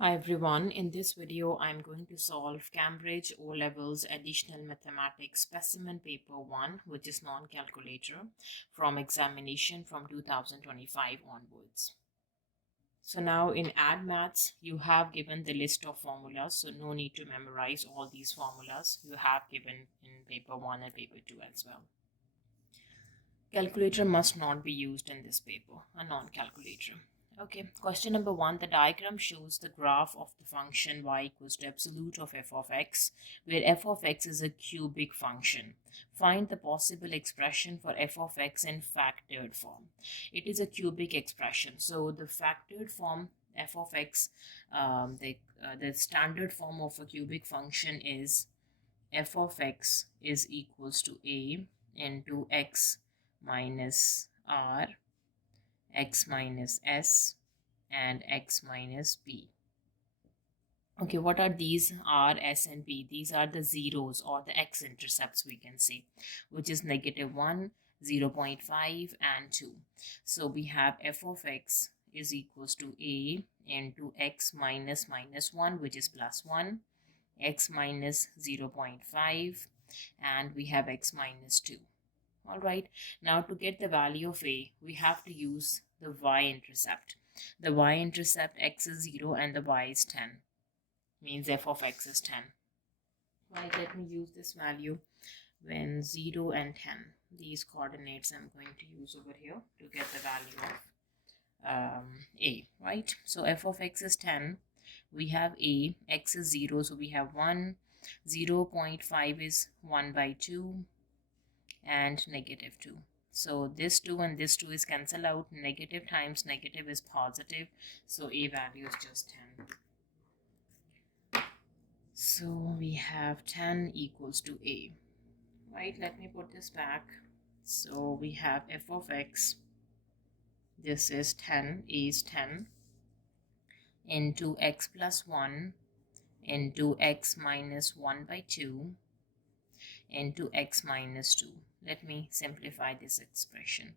Hi everyone, in this video I'm going to solve Cambridge O-Levels Additional Mathematics Specimen Paper 1, which is non-calculator, from examination from 2025 onwards. So now in Add Maths, you have given the list of formulas, so no need to memorize all these formulas. You have given in paper 1 and paper 2 as well. Calculator must not be used in this paper, a non-calculator. Okay, question number 1. The diagram shows the graph of the function y equals to absolute of f of x, where f of x is a cubic function. Find the possible expression for f of x in factored form. It is a cubic expression, so the factored form f of x, the standard form of a cubic function is f of x is equals to a into x minus r, x minus s, and x minus b. Okay, what are these r, s, and b? These are the zeros or the x-intercepts, we can say, which is -1, 0.5, and 2. So we have f of x is equals to a into x minus minus 1, which is +1, x minus 0.5, and we have x minus 2. All right, now to get the value of a, we have to use the y-intercept. The y-intercept, x is 0 and the y is 10, means f of x is 10. Right, let me use this value when 0 and 10. These coordinates I'm going to use over here to get the value of a, right? So f of x is 10. We have a, x is 0, so we have 1. 0.5 is 1 by 2 and -2. So this 2 and this 2 is cancelled out. Negative times negative is positive. So a value is just 10. So we have 10 equals to a. Right, let me put this back. So we have f of x. This is 10. A is 10 into x plus 1 into x minus 1 by 2 into x minus 2. Let me simplify this expression.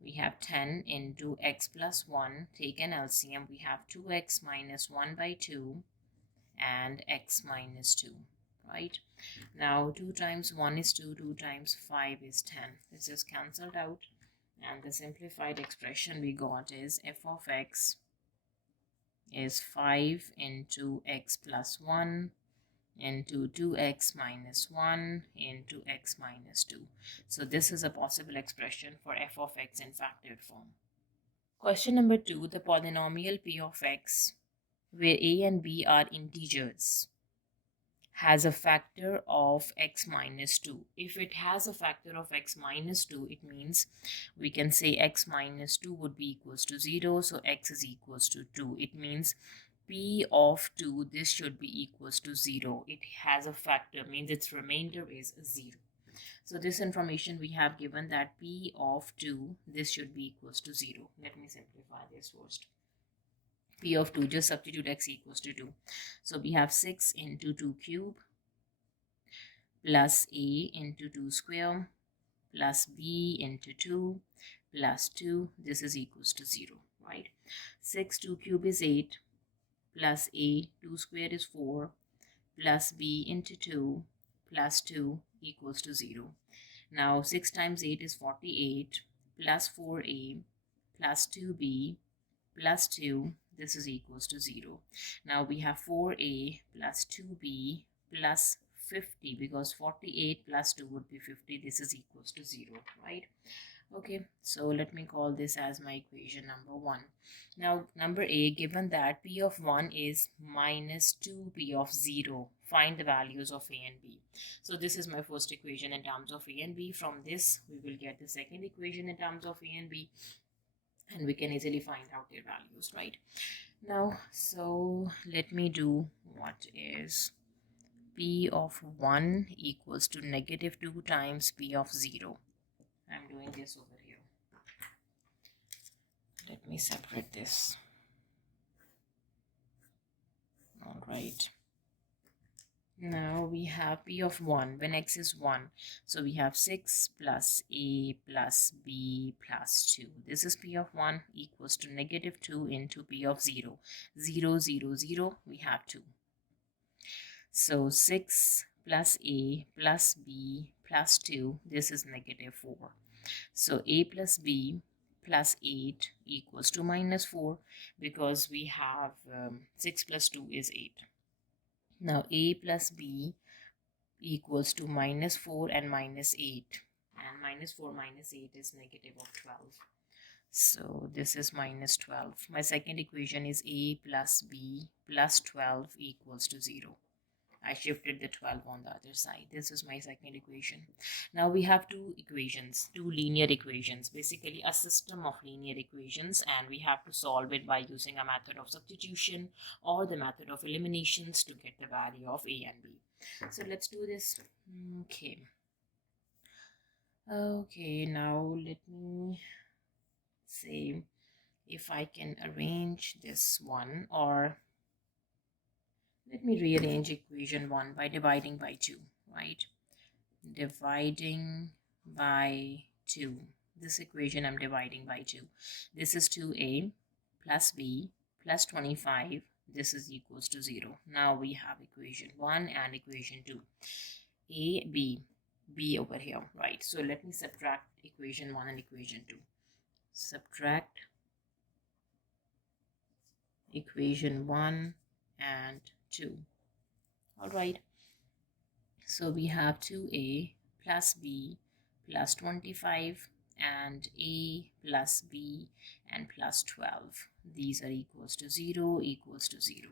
We have 10 into x plus 1, take an LCM, we have 2x minus 1 by 2 and x minus 2, right? Now 2 times 1 is 2, 2 times 5 is 10. This is cancelled out, and the simplified expression we got is f of x is 5 into x plus 1 into 2x minus 1 into x minus 2. So this is a possible expression for f of x in factored form. Question number 2. The polynomial p of x, where a and b are integers, has a factor of x minus 2. If it has a factor of x minus 2, it means we can say x minus 2 would be equals to 0, so x is equals to 2. It means p of 2, this should be equals to 0. It has a factor, means its remainder is 0. So this information we have given that p of 2, this should be equals to 0. Let me simplify this first. P of 2, just substitute x equals to 2. So we have 6 into 2 cube plus a into 2 square plus b into 2 plus 2. This is equals to 0, right? 6 2 cube is 8 plus a 2 square is 4 plus b into 2 plus 2 equals to 0. Now 6 times 8 is 48 plus 4a plus 2b plus 2. This is equals to 0. Now we have 4a plus 2b plus 50, because 48 plus 2 would be 50. This is equals to 0, right? Okay, so let me call this as my equation number 1. Now number a, given that p of 1 is minus 2p of 0, find the values of a and b. So this is my first equation in terms of a and b. From this we will get the second equation in terms of a and b, and we can easily find out their values, right? Now, so let me do what is p of 1 equals to -2 times p of 0. I'm doing this over here. Let me separate this. All right. Now we have p of 1 when x is 1. So we have 6 plus a plus b plus 2. This is p of 1 equals to negative 2 into p of 0. 0, 0, 0, we have 2. So 6 plus a plus b plus 2, this is negative 4. So a plus b plus 8 equals to minus 4 because we have 6 plus 2 is 8. Now a plus b equals to minus 4 and minus 8. And minus 4 minus 8 is negative of 12. So this is minus 12. My second equation is a plus b plus 12 equals to 0. I shifted the 12 on the other side. This is my second equation. Now we have two equations, two linear equations, basically a system of linear equations, and we have to solve it by using a method of substitution or the method of eliminations to get the value of a and b. So let's do this. Okay, now let me say if I can arrange this one, or let me rearrange equation 1 by dividing by 2, right? Dividing by 2. This equation I'm dividing by 2. This is 2a plus b plus 25. This is equals to 0. Now we have equation 1 and equation 2. A, b over here, right? So let me subtract equation 1 and equation 2. Subtract equation 1 and 2. All right. So we have 2a plus b plus 25 and a plus b and plus 12. These are equals to 0, equals to 0.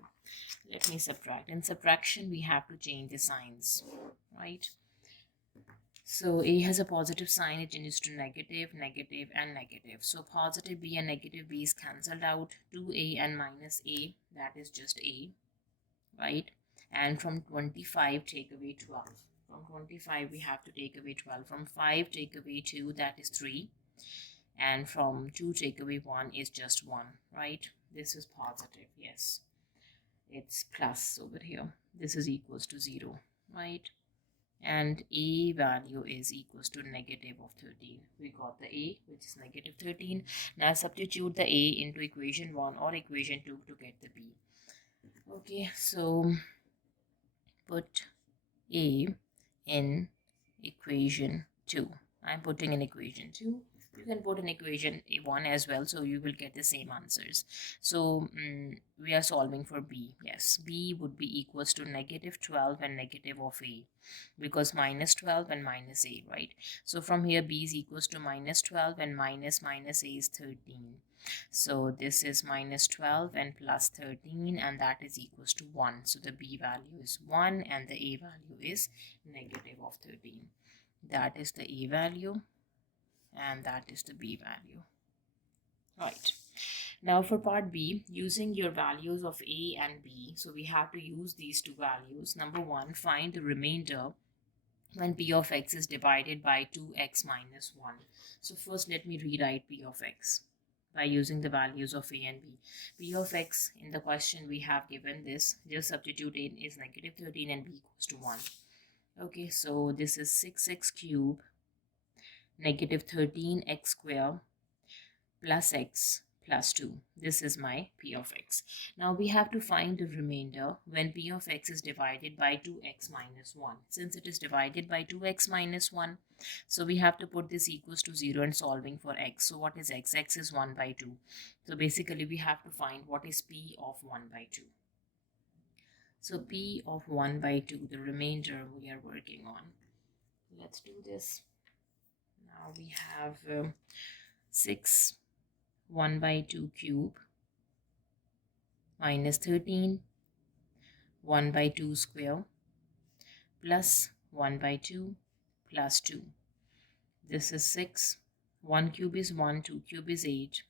Let me subtract. In subtraction, we have to change the signs, right? So a has a positive sign, it changes to negative, negative, and negative. So positive b and negative b is cancelled out. 2a and minus a, that is just a, right? And from 25, take away 12. From 25, we have to take away 12. From 5, take away 2, that is 3. And from 2, take away 1 is just 1, right? This is positive, yes. It's plus over here. This is equals to 0, right? And a value is equals to negative of 13. We got the a, which is negative 13. Now substitute the a into equation 1 or equation 2 to get the b. Okay, so put a in equation 2. I'm putting in equation 2. You can put in equation 1 as well, so you will get the same answers. So we are solving for b. Yes, b would be equals to negative 12 and negative of a, because minus 12 and minus a, right? So from here b is equals to minus 12 and minus a is 13. So this is minus 12 and plus 13, and that is equals to 1. So the b value is 1 and the a value is negative of 13. That is the a value and that is the b value. Right. Now for part b, using your values of a and b, so we have to use these two values. Number 1, find the remainder when p of x is divided by 2x minus 1. So first let me rewrite p of x by using the values of a and b. P of x in the question we have given this, just substitute a is negative 13 and b equals to 1. Okay, so this is 6x cube negative 13x square plus x plus 2. This is my p of x. Now we have to find the remainder when p of x is divided by 2x minus 1. Since it is divided by 2x minus 1, so we have to put this equals to 0 and solving for x. So what is x? X is 1 by 2. So basically we have to find what is p of 1 by 2. So p of 1 by 2, the remainder we are working on. Let's do this. Now we have 6 1 by 2 cube minus 13 1 by 2 square plus 1 by 2 plus 2. This is 6. 1 cube is 1, 2 cube is 8,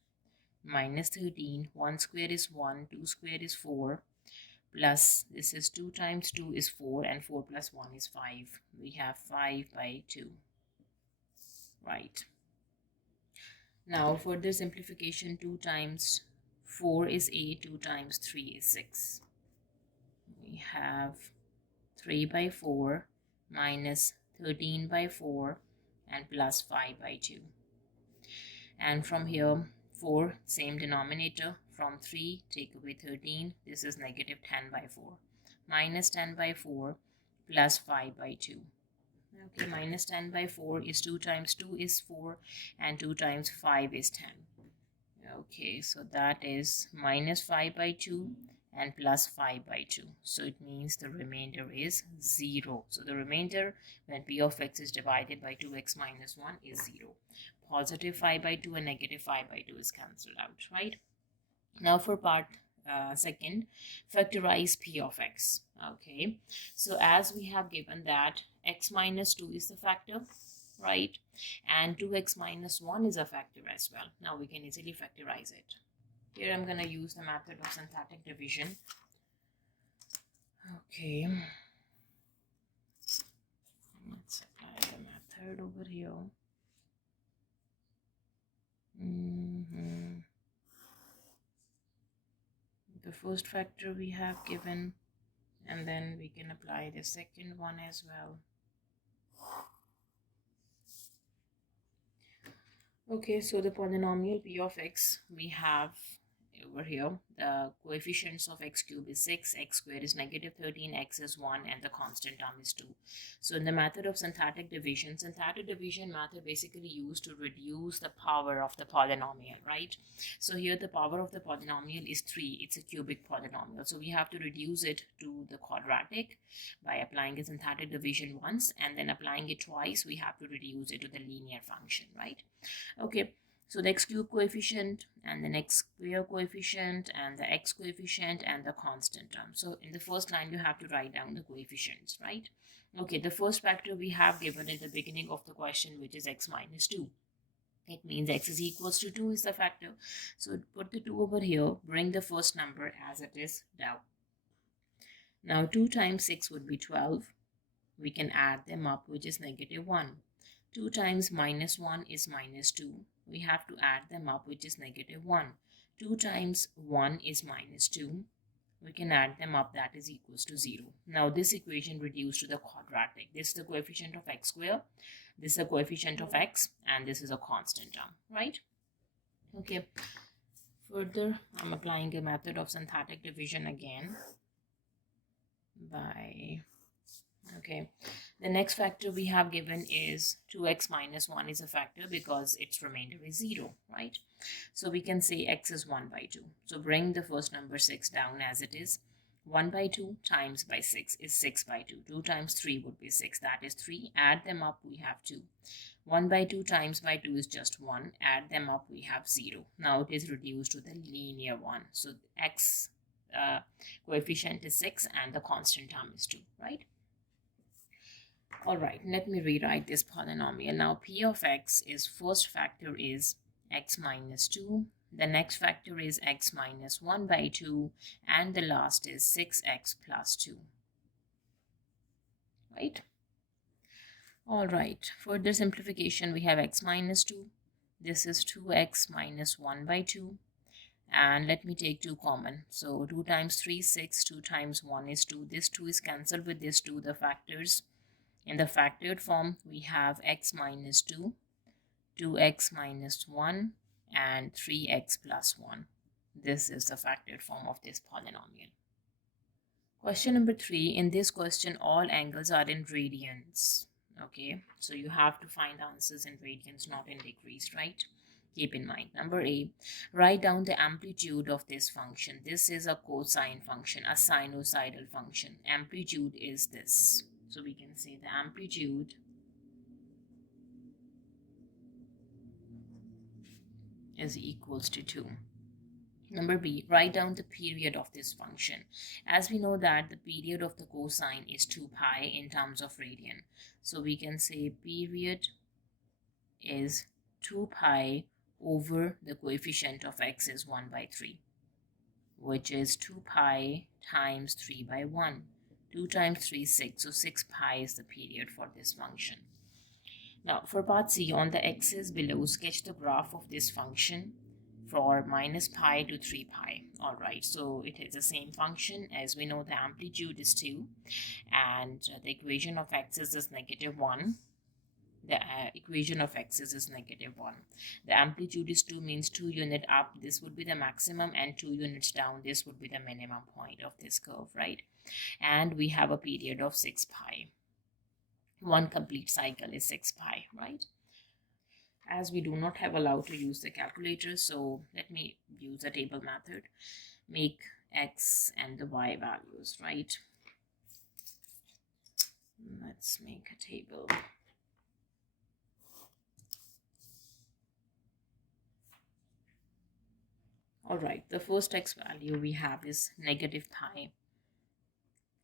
minus 13, 1 square is 1, 2 square is 4, plus this is 2 times 2 is 4, and 4 plus 1 is 5. We have 5 by 2. Right. Now further simplification, 2 times 4 is 8, 2 times 3 is 6. We have 3 by 4 minus 13 by 4 and plus 5 by 2. And from here 4, same denominator, from 3 take away 13, this is negative 10 by 4 minus 10 by 4 plus 5 by 2. Okay, minus 10 by 4 is 2 times 2 is 4 and 2 times 5 is 10. Okay, so that is minus 5 by 2 and plus 5 by 2. So it means the remainder is 0. So the remainder when p of x is divided by 2x minus 1 is 0. Positive 5 by 2 and negative 5 by 2 is cancelled out, right? Now for part second, factorize p of x. Okay, so as we have given that x minus 2 is the factor, right, and 2x minus 1 is a factor as well. Now we can easily factorize it. Here I'm going to use the method of synthetic division. Okay, let's apply the method over here. The first factor we have given, and then we can apply the second one as well. Okay, so the polynomial p of x we have over here, the coefficients of x cube is 6, x squared is negative 13, x is 1, and the constant term is 2. So in the method of synthetic division method basically used to reduce the power of the polynomial, right? So here the power of the polynomial is 3, it's a cubic polynomial. So we have to reduce it to the quadratic by applying a synthetic division once, and then applying it twice, we have to reduce it to the linear function, right? Okay. So the x cube coefficient and the x square coefficient and the x coefficient and the constant term. So in the first line you have to write down the coefficients, right? Okay, the first factor we have given at the beginning of the question, which is x minus 2. It means x is equals to 2 is the factor. So put the 2 over here, bring the first number as it is down. Now 2 times 6 would be 12. We can add them up, which is negative 1. 2 times minus 1 is minus 2. We have to add them up, which is negative 1. 2 times 1 is minus 2. We can add them up, that is equals to 0. Now this equation reduced to the quadratic. This is the coefficient of x square, this is the coefficient of x, and this is a constant term, right? Okay, further I'm applying a method of synthetic division again by... Okay, the next factor we have given is 2x minus 1 is a factor because its remainder is 0, right? So we can say x is 1 by 2. So bring the first number 6 down as it is. 1 by 2 times by 6 is 6 by 2. 2 times 3 would be 6, that is 3. Add them up, we have 2. 1 by 2 times by 2 is just 1. Add them up, we have 0. Now it is reduced to the linear one. So x coefficient is 6 and the constant term is 2, right? All right, let me rewrite this polynomial. Now p of x is first factor is x minus 2. The next factor is x minus 1 by 2. And the last is 6x plus 2. Right? All right, further simplification, we have x minus 2. This is 2x minus 1 by 2. And let me take 2 common. So 2 times 3 is 6. 2 times 1 is 2. This 2 is cancelled with this 2, the factors. In the factored form, we have x minus 2, 2x minus 1, and 3x plus 1. This is the factored form of this polynomial. Question number 3. In this question, all angles are in radians. Okay, so you have to find answers in radians, not in degrees, right? Keep in mind. Number A, write down the amplitude of this function. This is a cosine function, a sinusoidal function. Amplitude is this. So we can say the amplitude is equals to 2. Number B, write down the period of this function. As we know that the period of the cosine is 2 pi in terms of radian. So we can say period is 2 pi over the coefficient of x is 1 by 3, which is 2 pi times 3 by 1. 2 times 3 is 6, so 6 pi is the period for this function. Now for part C, on the axis below, sketch the graph of this function for minus pi to 3 pi. All right, so it is the same function. As we know, the amplitude is 2 and the equation of x-axis is -1. The equation of x-axis is -1. The amplitude is 2, means 2 units up, this would be the maximum, and 2 units down, this would be the minimum point of this curve, right? And we have a period of 6 pi. One complete cycle is 6 pi, right? As we do not have allowed to use the calculator, so let me use the table method. Make x and the y values, right? Let's make a table. All right, the first x value we have is -pi,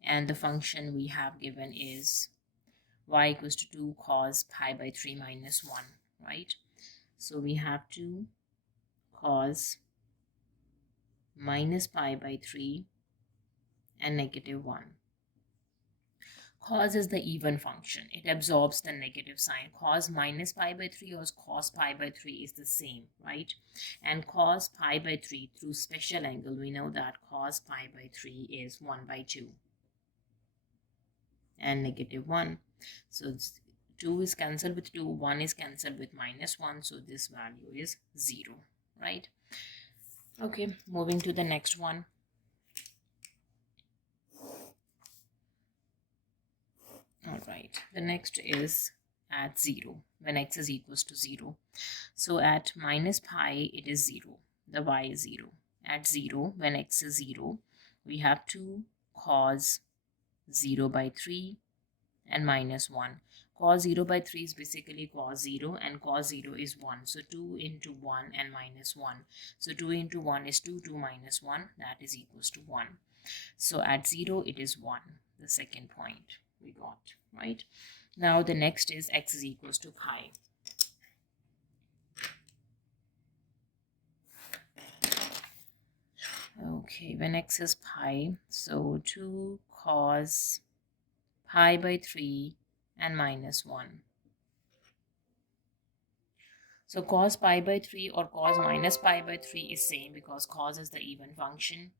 and the function we have given is y equals to 2 cos pi by 3 minus 1, right? So we have 2 cos minus pi by 3 and -1. Cos is the even function. It absorbs the negative sign. Cos minus pi by 3 or cos pi by 3 is the same, right? And cos pi by 3 through special angle, we know that cos pi by 3 is 1 by 2 and -1. So 2 is cancelled with 2, 1 is cancelled with -1, so this value is 0, right? Okay, moving to the next one. All right, the next is at 0, when x is equals to 0. So at minus pi, it is 0. The y is 0. At 0, when x is 0, we have 2 cos 0 by 3 and -1. Cos 0 by 3 is basically cos 0, and cos 0 is 1. So 2 into 1 and -1. So 2 into 1 is 2, 2 minus 1, that is equals to 1. So at 0, it is 1, the second point we got, right? Now the next is x is equals to pi. Okay, when x is pi, so 2 cos pi by 3 and -1. So cos pi by 3 or cos minus pi by 3 is same, because cos is the even function.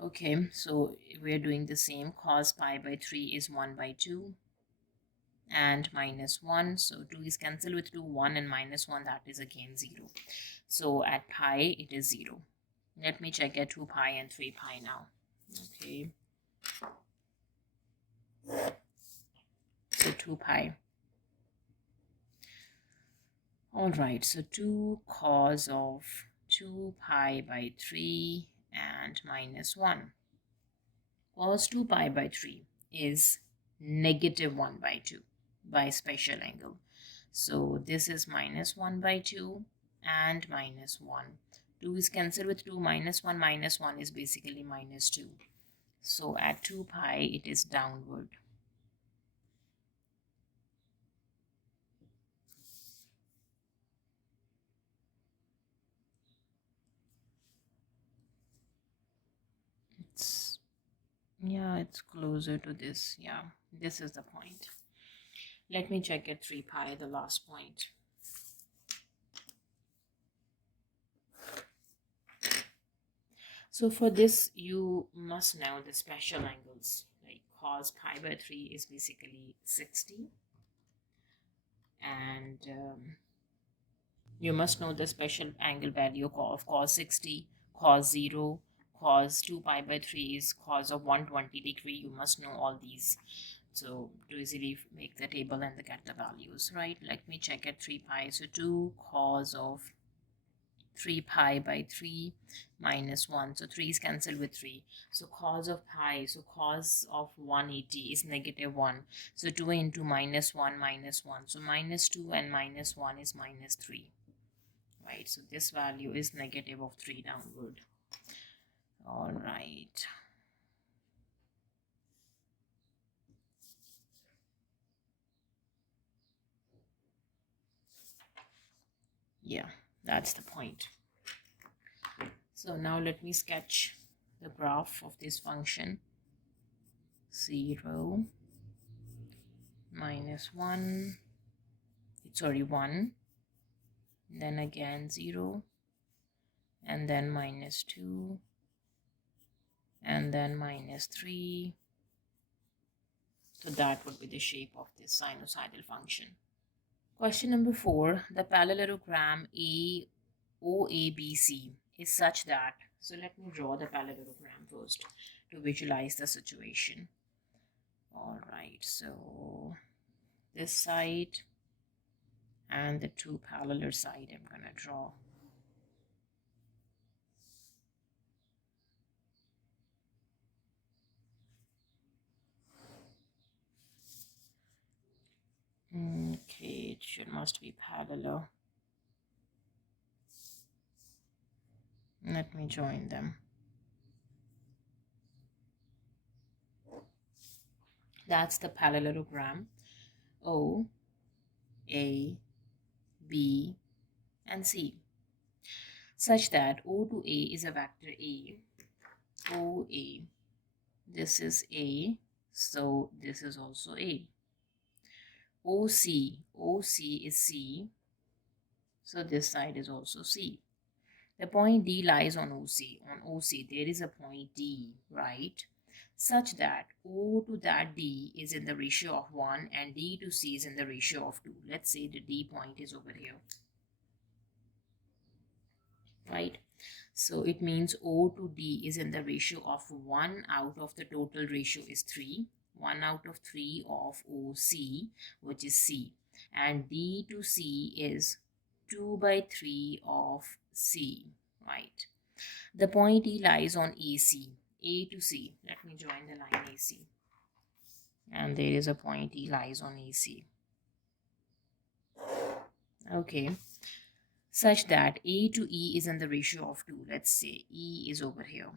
Okay, so we're doing the same. Cos pi by 3 is 1 by 2 and -1. So 2 is cancelled with 2, 1 and -1, that is again 0. So at pi, it is 0. Let me check at 2 pi and 3 pi now. Okay. So 2 pi. All right, so 2 cos of 2 pi by 3 and -1. Cos 2 pi by 3 is -1 by 2 by special angle. So this is -1 by 2 and -1. 2 is cancelled with 2, -1 is basically -2. So at 2 pi, it is downward. It's closer to this. Yeah, this is the point. Let me check at 3 pi, the last point. So for this, you must know the special angles. Like cos pi by 3 is basically 60. And you must know the special angle value of cos 60, cos 0, cos 2 pi by 3 is cos of 120 degree. You must know all these. So to easily make the table and get the values, right? Let me check at 3 pi. So 2 cos of 3 pi by 3 -1. So 3 is cancelled with 3. So cos of pi, so cos of 180 is -1. So 2 into -1, -1. So -2 and -1 is -3. Right, so this value is -3 downward. All right. Yeah, that's the point. So now let me sketch the graph of this function. 0, -1, sorry, 1, then again 0, and then minus 2, and then minus 3. So that would be the shape of this sinusoidal function. Question number 4. The parallelogram OABC is such that, so let me draw the parallelogram first to visualize the situation. All right, so this side and the two parallel side I'm going to draw. Okay, it must be parallel. Let me join them. That's the parallelogram O, A, B, and C, such that O to A is a vector A. OA, this is A, so this is also A. OC is C, so this side is also C. The point D lies on OC. On OC, there is a point D, right? Such that O to that D is in the ratio of 1 and D to C is in the ratio of 2. Let's say the D point is over here, right? So it means O to D is in the ratio of 1 out of the total ratio is 3. 1 out of 3 of OC, which is C. And D to C is 2 by 3 of C, right? The point E lies on AC, A to C. Let me join the line AC. And there is a point E lies on AC. Okay. Such that A to E is in the ratio of 2. Let's say E is over here.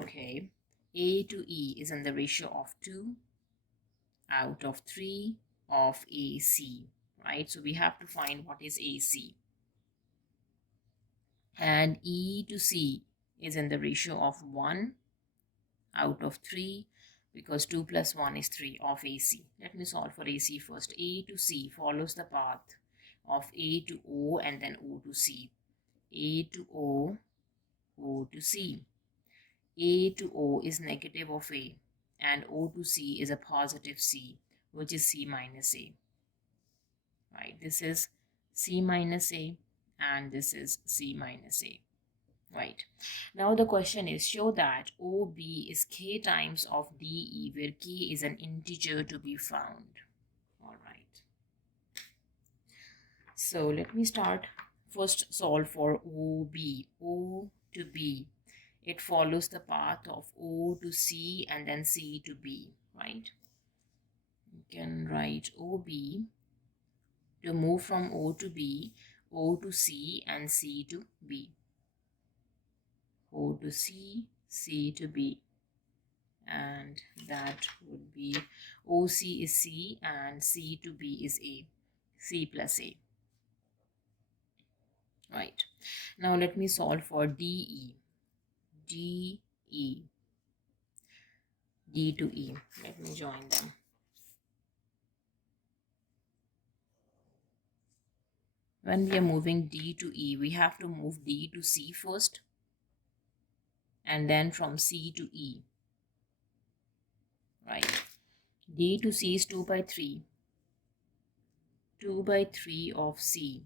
Okay. A to E is in the ratio of 2 out of 3 of AC, right? So we have to find what is AC. And E to C is in the ratio of 1 out of 3, because 2 plus 1 is 3 of AC. Let me solve for AC first. A to C follows the path of A to O and then O to C. A to O, O to C. A to O is negative of A and O to C is a positive C, which is C minus A. Right, this is C minus A and this is C minus A. Right, now the question is, show that OB is K times of DE, where K is an integer to be found. All right, so let me start. First solve for OB. O to B, it follows the path of O to C and then C to B, right? You can write OB to move from O to B, O to C and C to B. O to C, C to B. And that would be OC is C and C to B is A. C plus A. Right. Now let me solve for DE. DE. D to E. Let me join them. When we are moving D to E, we have to move D to C first and then from C to E. Right. D to C is 2 by 3. 2 by 3 of C.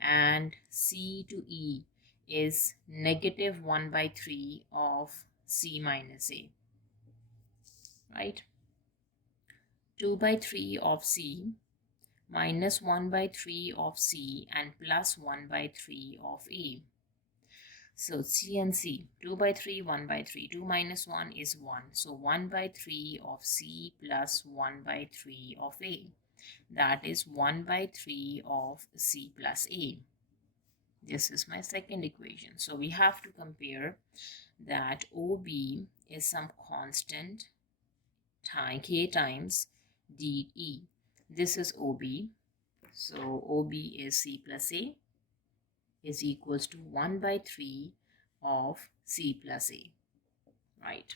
And C to E is negative 1 by 3 of C minus A. Right. 2 by 3 of C minus 1 by 3 of C and plus 1 by 3 of A. So C and C, 2 by 3, 1 by 3. 2 minus 1 is 1. So 1 by 3 of C plus 1 by 3 of A. That is 1 by 3 of C plus A. This is my second equation. So we have to compare that OB is some constant K times DE. This is OB. So OB is C plus A is equals to 1 by 3 of C plus A. Right.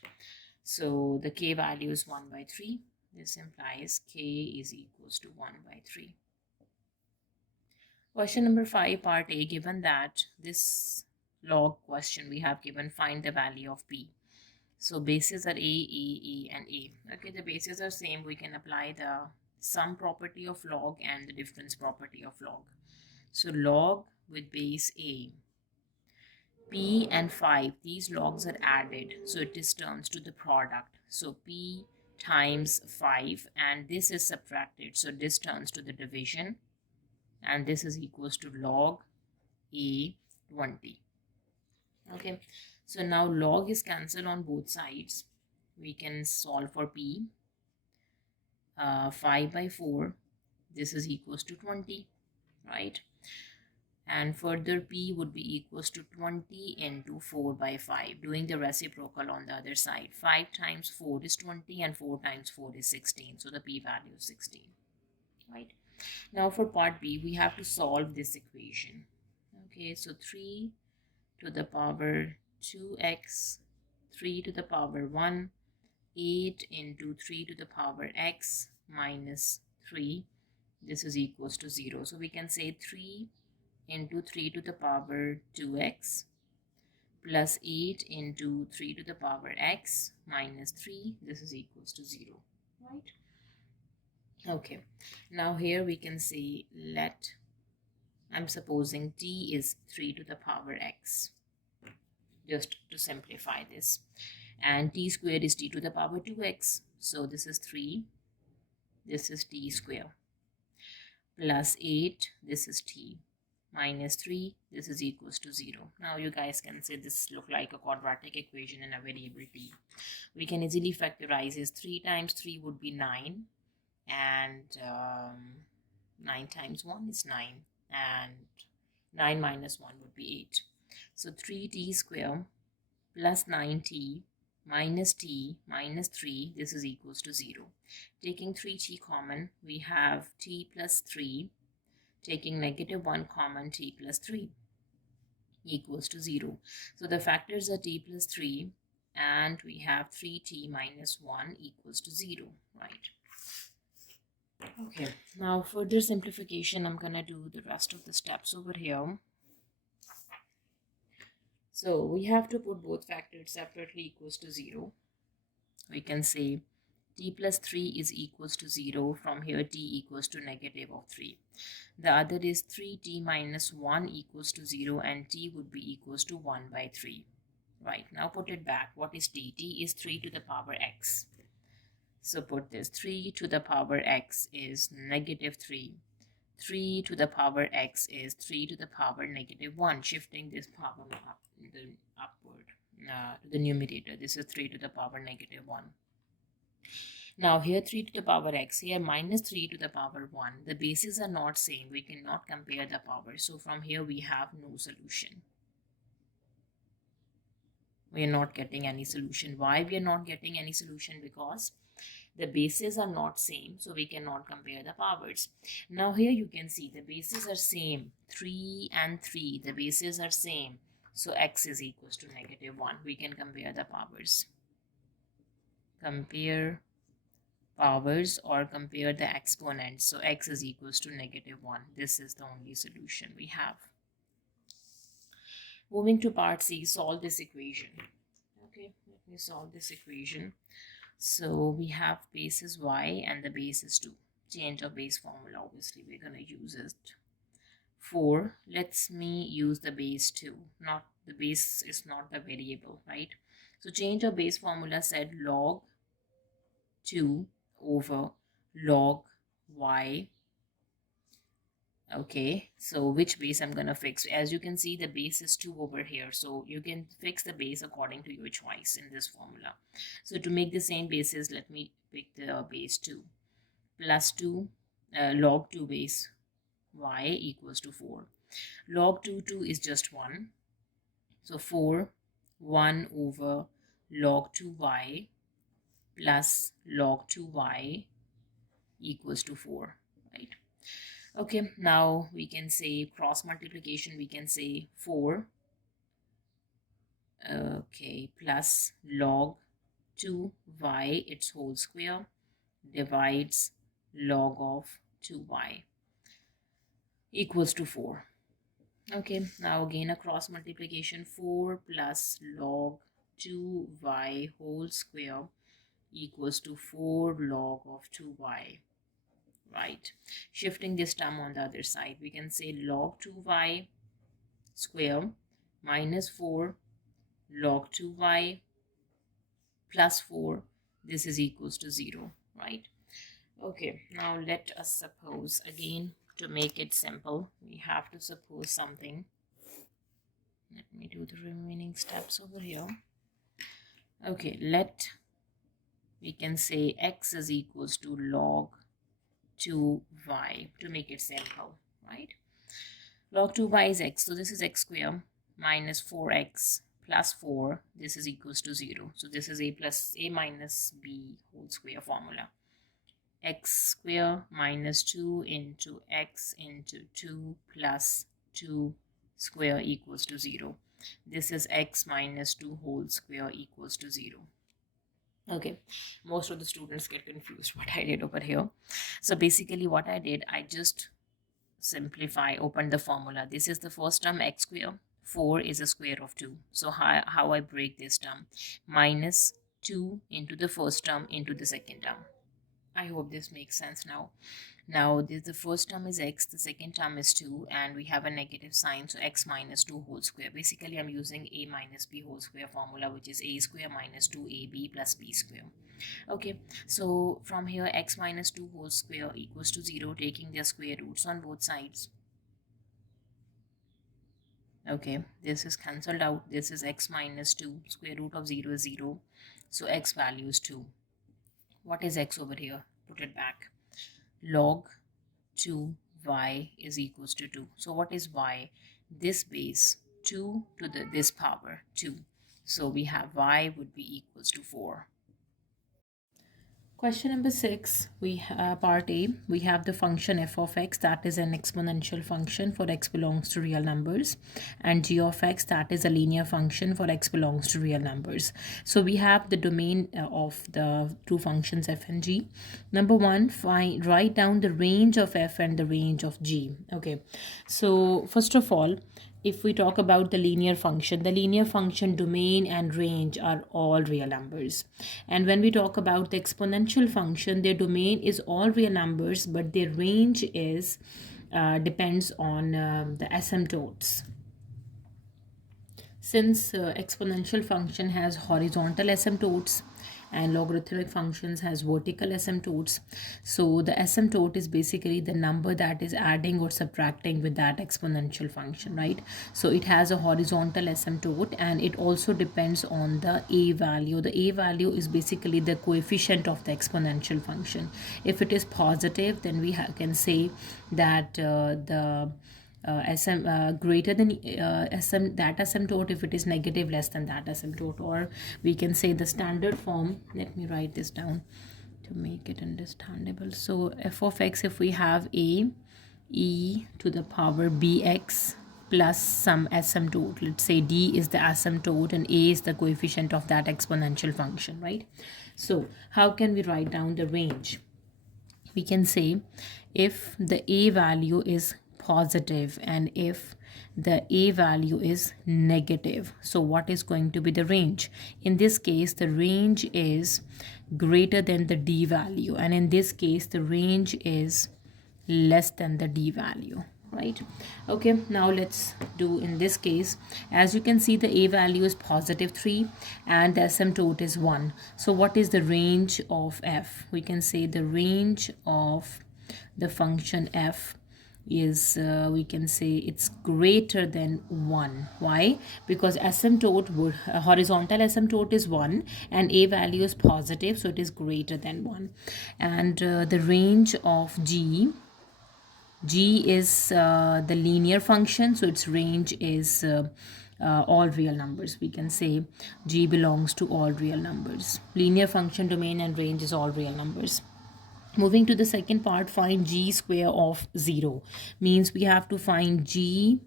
So the K value is 1 by 3. This implies K is equals to 1 by 3. Question number 5, part A, given that this log question we have given find the value of p. So bases are a, and a. Okay, the bases are same. We can apply the sum property of log and the difference property of log. So log with base a, p and 5, these logs are added, so it is turns to the product. So p times 5, and this is subtracted, so this turns to the division, and this is equals to log a 20. Okay, so now log is cancelled on both sides. We can solve for p. 5 by 4, this is equals to 20, right? And further p would be equals to 20 into 4 by 5, doing the reciprocal on the other side. 5 times 4 is 20 and 4 times 4 is 16, so the p value is 16, right? Now for part b, we have to solve this equation. Okay, so 3 to the power 2x, 3 to the power 1, 8 into 3 to the power x minus 3, this is equals to 0. So we can say 3 into 3 to the power 2x plus 8 into 3 to the power x minus 3, this is equals to 0, right? Okay, now here we can say let, I'm supposing t is 3 to the power x, just to simplify this, and t squared is t to the power 2x, so this is 3, this is t square, plus 8, this is t, minus 3, this is equals to 0. Now you guys can say this look like a quadratic equation in a variable t. We can easily factorize this. 3 times 3 would be 9, and 9 times 1 is 9, and 9 minus 1 would be 8. So 3t square plus 9t minus t minus 3, this is equals to 0. Taking 3t common, we have t plus 3. Taking negative 1 common, t plus 3 equals to 0. So the factors are t plus 3, and we have 3t minus 1 equals to 0, right? Okay, now further simplification, I'm gonna do the rest of the steps over here. So we have to put both factors separately equals to 0. We can say t plus 3 is equals to 0. From here t equals to negative of 3. The other is 3t minus 1 equals to 0, and t would be equals to 1 by 3. Right, now put it back. What is t? T is 3 to the power x. So put this, 3 to the power x is negative 3. 3 to the power x is 3 to the power negative 1. Shifting this power up, upward to the numerator. This is 3 to the power negative 1. Now here 3 to the power x, here minus 3 to the power 1. The bases are not same. We cannot compare the powers. So from here we have no solution. We are not getting any solution. Why we are not getting any solution? Because the bases are not same, so we cannot compare the powers. Now here you can see the bases are same. 3 and 3, the bases are same. So x is equals to negative 1. We can compare the powers. Compare powers or compare the exponents. So x is equals to negative 1. This is the only solution we have. Moving to part C, solve this equation. Okay, let me solve this equation. So we have base is y and the base is 2. Change of base formula, obviously we're going to use it. 4, let's me use the base 2. Not the base is not the variable, right? So change of base formula said log 2 over log y. Okay, so which base I'm gonna fix? As you can see, the base is 2 over here, so you can fix the base according to your choice in this formula. So to make the same basis, let me pick the base 2 plus 2 log 2 base y equals to 4. Log 2 is just 1, so 4 1 over log 2y plus log 2y equals to 4, right? Okay, now we can say cross multiplication, we can say 4 okay plus log 2y its whole square divides log of 2y equals to 4. Okay, now again a cross multiplication. 4 plus log 2y whole square equals to 4 log of 2y, right? Shifting this term on the other side, we can say log 2y square minus 4 log 2y plus 4. This is equals to 0, right? Okay, now let us suppose, again, to make it simple, we have to suppose something. Let me do the remaining steps over here. Okay, we can say x is equals to log 2y to make it simple, right? Log 2y is x, so this is x square minus 4x plus 4. This is equals to 0. So this is a minus b whole square formula. X square minus 2 into x into 2 plus 2 square equals to 0. This is x minus 2 whole square equals to 0. Okay, most of the students get confused what I did over here. So basically what I did, I just opened the formula. This is the first term, x square. 4 is a square of 2. So how I break this term? Minus 2 into the first term into the second term. I hope this makes sense now. Now, the first term is x, the second term is 2, and we have a negative sign, so x minus 2 whole square. Basically, I'm using a minus b whole square formula, which is a square minus 2ab plus b square. Okay, so from here, x minus 2 whole square equals to 0, taking their square roots on both sides. Okay, this is cancelled out. This is x minus 2, square root of 0 is 0, so x value is 2. What is x over here? Put it back. Log 2y is equals to 2. So what is y? This base 2 to this power 2. So we have y would be equals to 4. Question number 6, part A, we have the function f of x, that is an exponential function for x belongs to real numbers, and g of x, that is a linear function for x belongs to real numbers. So we have the domain of the two functions f and g. Number 1, write down the range of f and the range of g. Okay, so first of all, if we talk about the linear function domain and range are all real numbers. And when we talk about the exponential function, their domain is all real numbers, but their range is depends on the asymptotes. Since exponential function has horizontal asymptotes and logarithmic functions has vertical asymptotes, so the asymptote is basically the number that is adding or subtracting with that exponential function, right? So it has a horizontal asymptote, and it also depends on the a value. The a value is basically the coefficient of the exponential function. If it is positive, then we can say that greater than that asymptote. If it is negative, less than that asymptote. Or we can say the standard form. Let me write this down to make it understandable. So f of x, if we have a e to the power bx plus some asymptote, let's say d is the asymptote and a is the coefficient of that exponential function, right? So how can we write down the range? We can say if the a value is positive and if the a value is negative, so what is going to be the range? In this case, the range is greater than the d value, and in this case the range is less than the d value, right? Okay, now let's do in this case. As you can see, the a value is positive 3 and the asymptote is 1. So what is the range of f? We can say the range of the function f is we can say it's greater than 1. Why? Because horizontal asymptote is 1 and a value is positive, so it is greater than 1. And the range of g is the linear function, so its range is all real numbers. We can say g belongs to all real numbers. Linear function domain and range is all real numbers. Moving to the second part, find g square of 0. Means we have to find g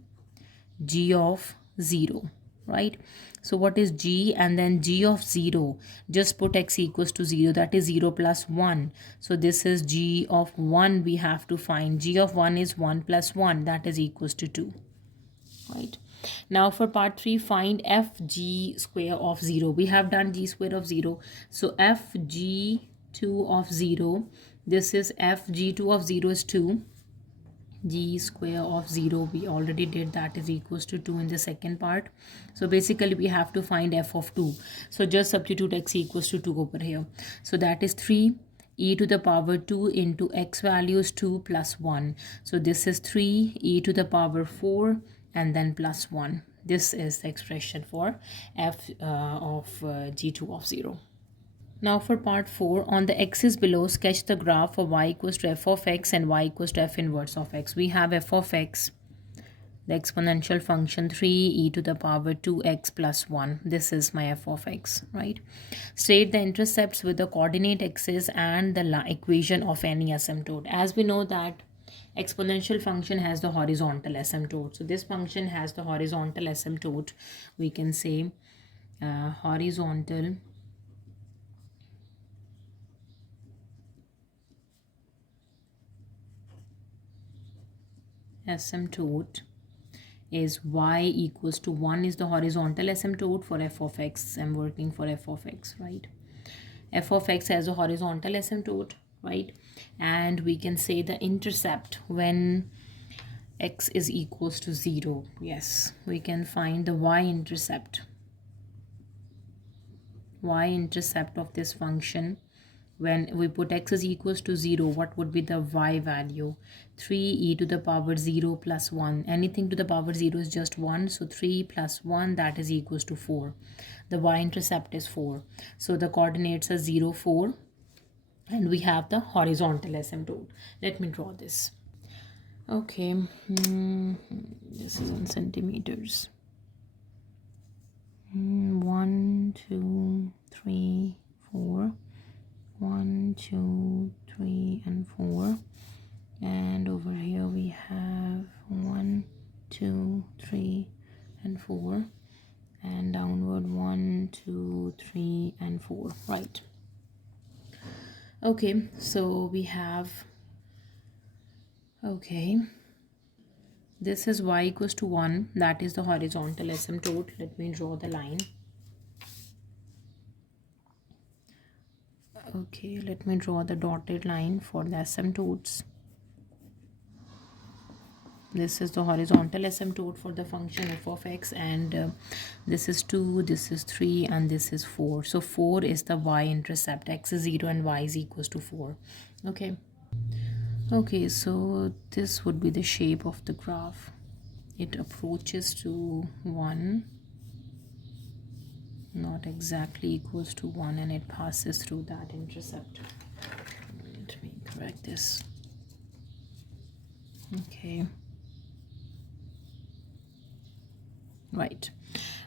of 0, right? So what is g? And then g of 0, just put x equals to 0, that is 0 plus 1. So this is g of 1 we have to find. G of 1 is 1 plus 1, that is equals to 2. right? Now for part 3, find fg square of 0. We have done g square of 0. So fg2 of 0, this is fg2 of 0 is 2. G square of 0 we already did, that is equals to 2 in the second part. So basically we have to find f of 2. So just substitute x equals to 2 over here. So that is 3 e to the power 2 into x value is 2 plus 1. So this is 3 e to the power 4 and then plus 1. This is the expression for f of g2 of 0. Now for part 4, on the axis below, sketch the graph for y equals to f of x and y equals to f inverse of x. We have f of x, the exponential function 3 e to the power 2x plus 1. This is my f of x, right? State the intercepts with the coordinate axis and the equation of any asymptote. As we know that exponential function has the horizontal asymptote. So this function has the horizontal asymptote. We can say horizontal asymptote is y equals to 1 is the horizontal asymptote for f of x. I'm working for f of x, right? F of x has a horizontal asymptote, right? And we can say the intercept when x is equals to 0. Yes, we can find the y-intercept of this function. When we put x is equals to 0, what would be the y value? 3 e to the power 0 plus 1. Anything to the power 0 is just 1. So 3 plus 1, that is equals to 4. The y-intercept is 4. So the coordinates are 0, 4. And we have the horizontal asymptote. Let me draw this. Okay. This is in centimeters. 1, 2, 3, 4. 1, 2, 3, and 4. And over here we have 1, 2, 3, and 4. And downward 1, 2, 3, and 4. Right. Okay, so we have, okay, this is y equals to 1. That is the horizontal asymptote. Let me draw the line. Okay, let me draw the dotted line for the asymptotes. This is the horizontal asymptote for the function f of x, and this is 2, this is 3, and this is 4. So 4 is the y-intercept. X is 0 and y is equals to 4. Okay. Okay, so this would be the shape of the graph. It approaches to 1, not exactly equals to 1, and it passes through that intercept. Let me correct this. Okay. Right.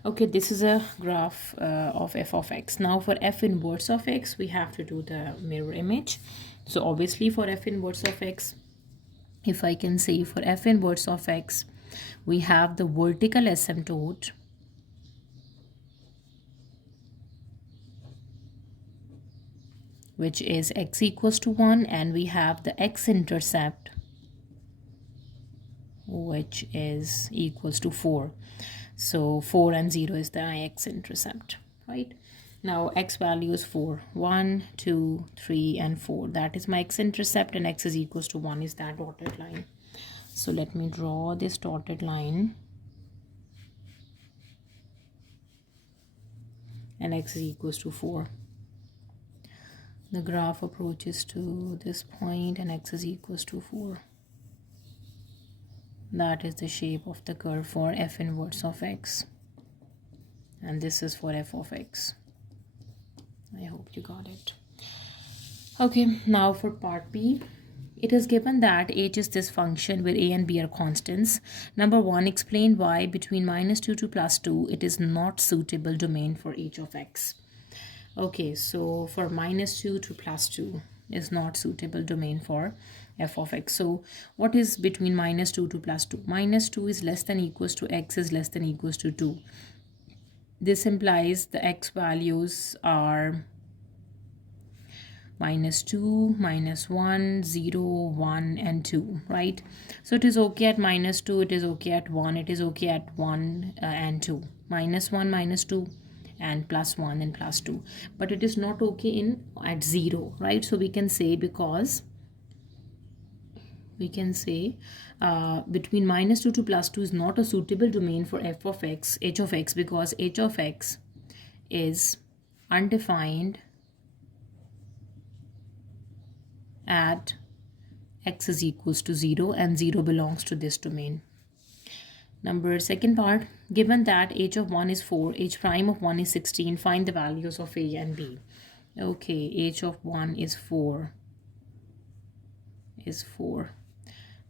Okay, this is a graph of f of x. Now for f inverse of x, we have to do the mirror image. So obviously for f inverse of x, if I can say for f inverse of x, we have the vertical asymptote, which is x equals to 1, and we have the x-intercept, which is equals to 4. So 4 and 0 is the x-intercept, right? Now x value is 4. 1, 2, 3, and 4. That is my x-intercept, and x is equals to 1 is that dotted line. So let me draw this dotted line. And x is equals to 4. The graph approaches to this point and x is equals to 4. That is the shape of the curve for f inverse of x. And this is for f of x. I hope you got it. Okay, now for part B. It is given that h is this function where a and b are constants. Number 1, explain why between -2 to +2 it is not suitable domain for h of x. Okay, so for -2 to +2 is not suitable domain for f of x. So what is between -2 to +2? -2 is less than equals to x is less than equals to 2. This implies the x values are minus 2, minus 1, 0, 1, and 2, right? So it is okay at minus 2, it is okay at 1, it is okay at 1 and 2. Minus 1, minus 2, and plus 1 and plus 2. But it is not okay in at 0, right? So we can say, because we can say between minus 2 to plus 2 is not a suitable domain for f of x, h of x, because h of x is undefined at x is equals to 0, and 0 belongs to this domain. Second part, given that h of 1 is 4, h prime of 1 is 16, find the values of a and b. Okay, h of 1 is 4.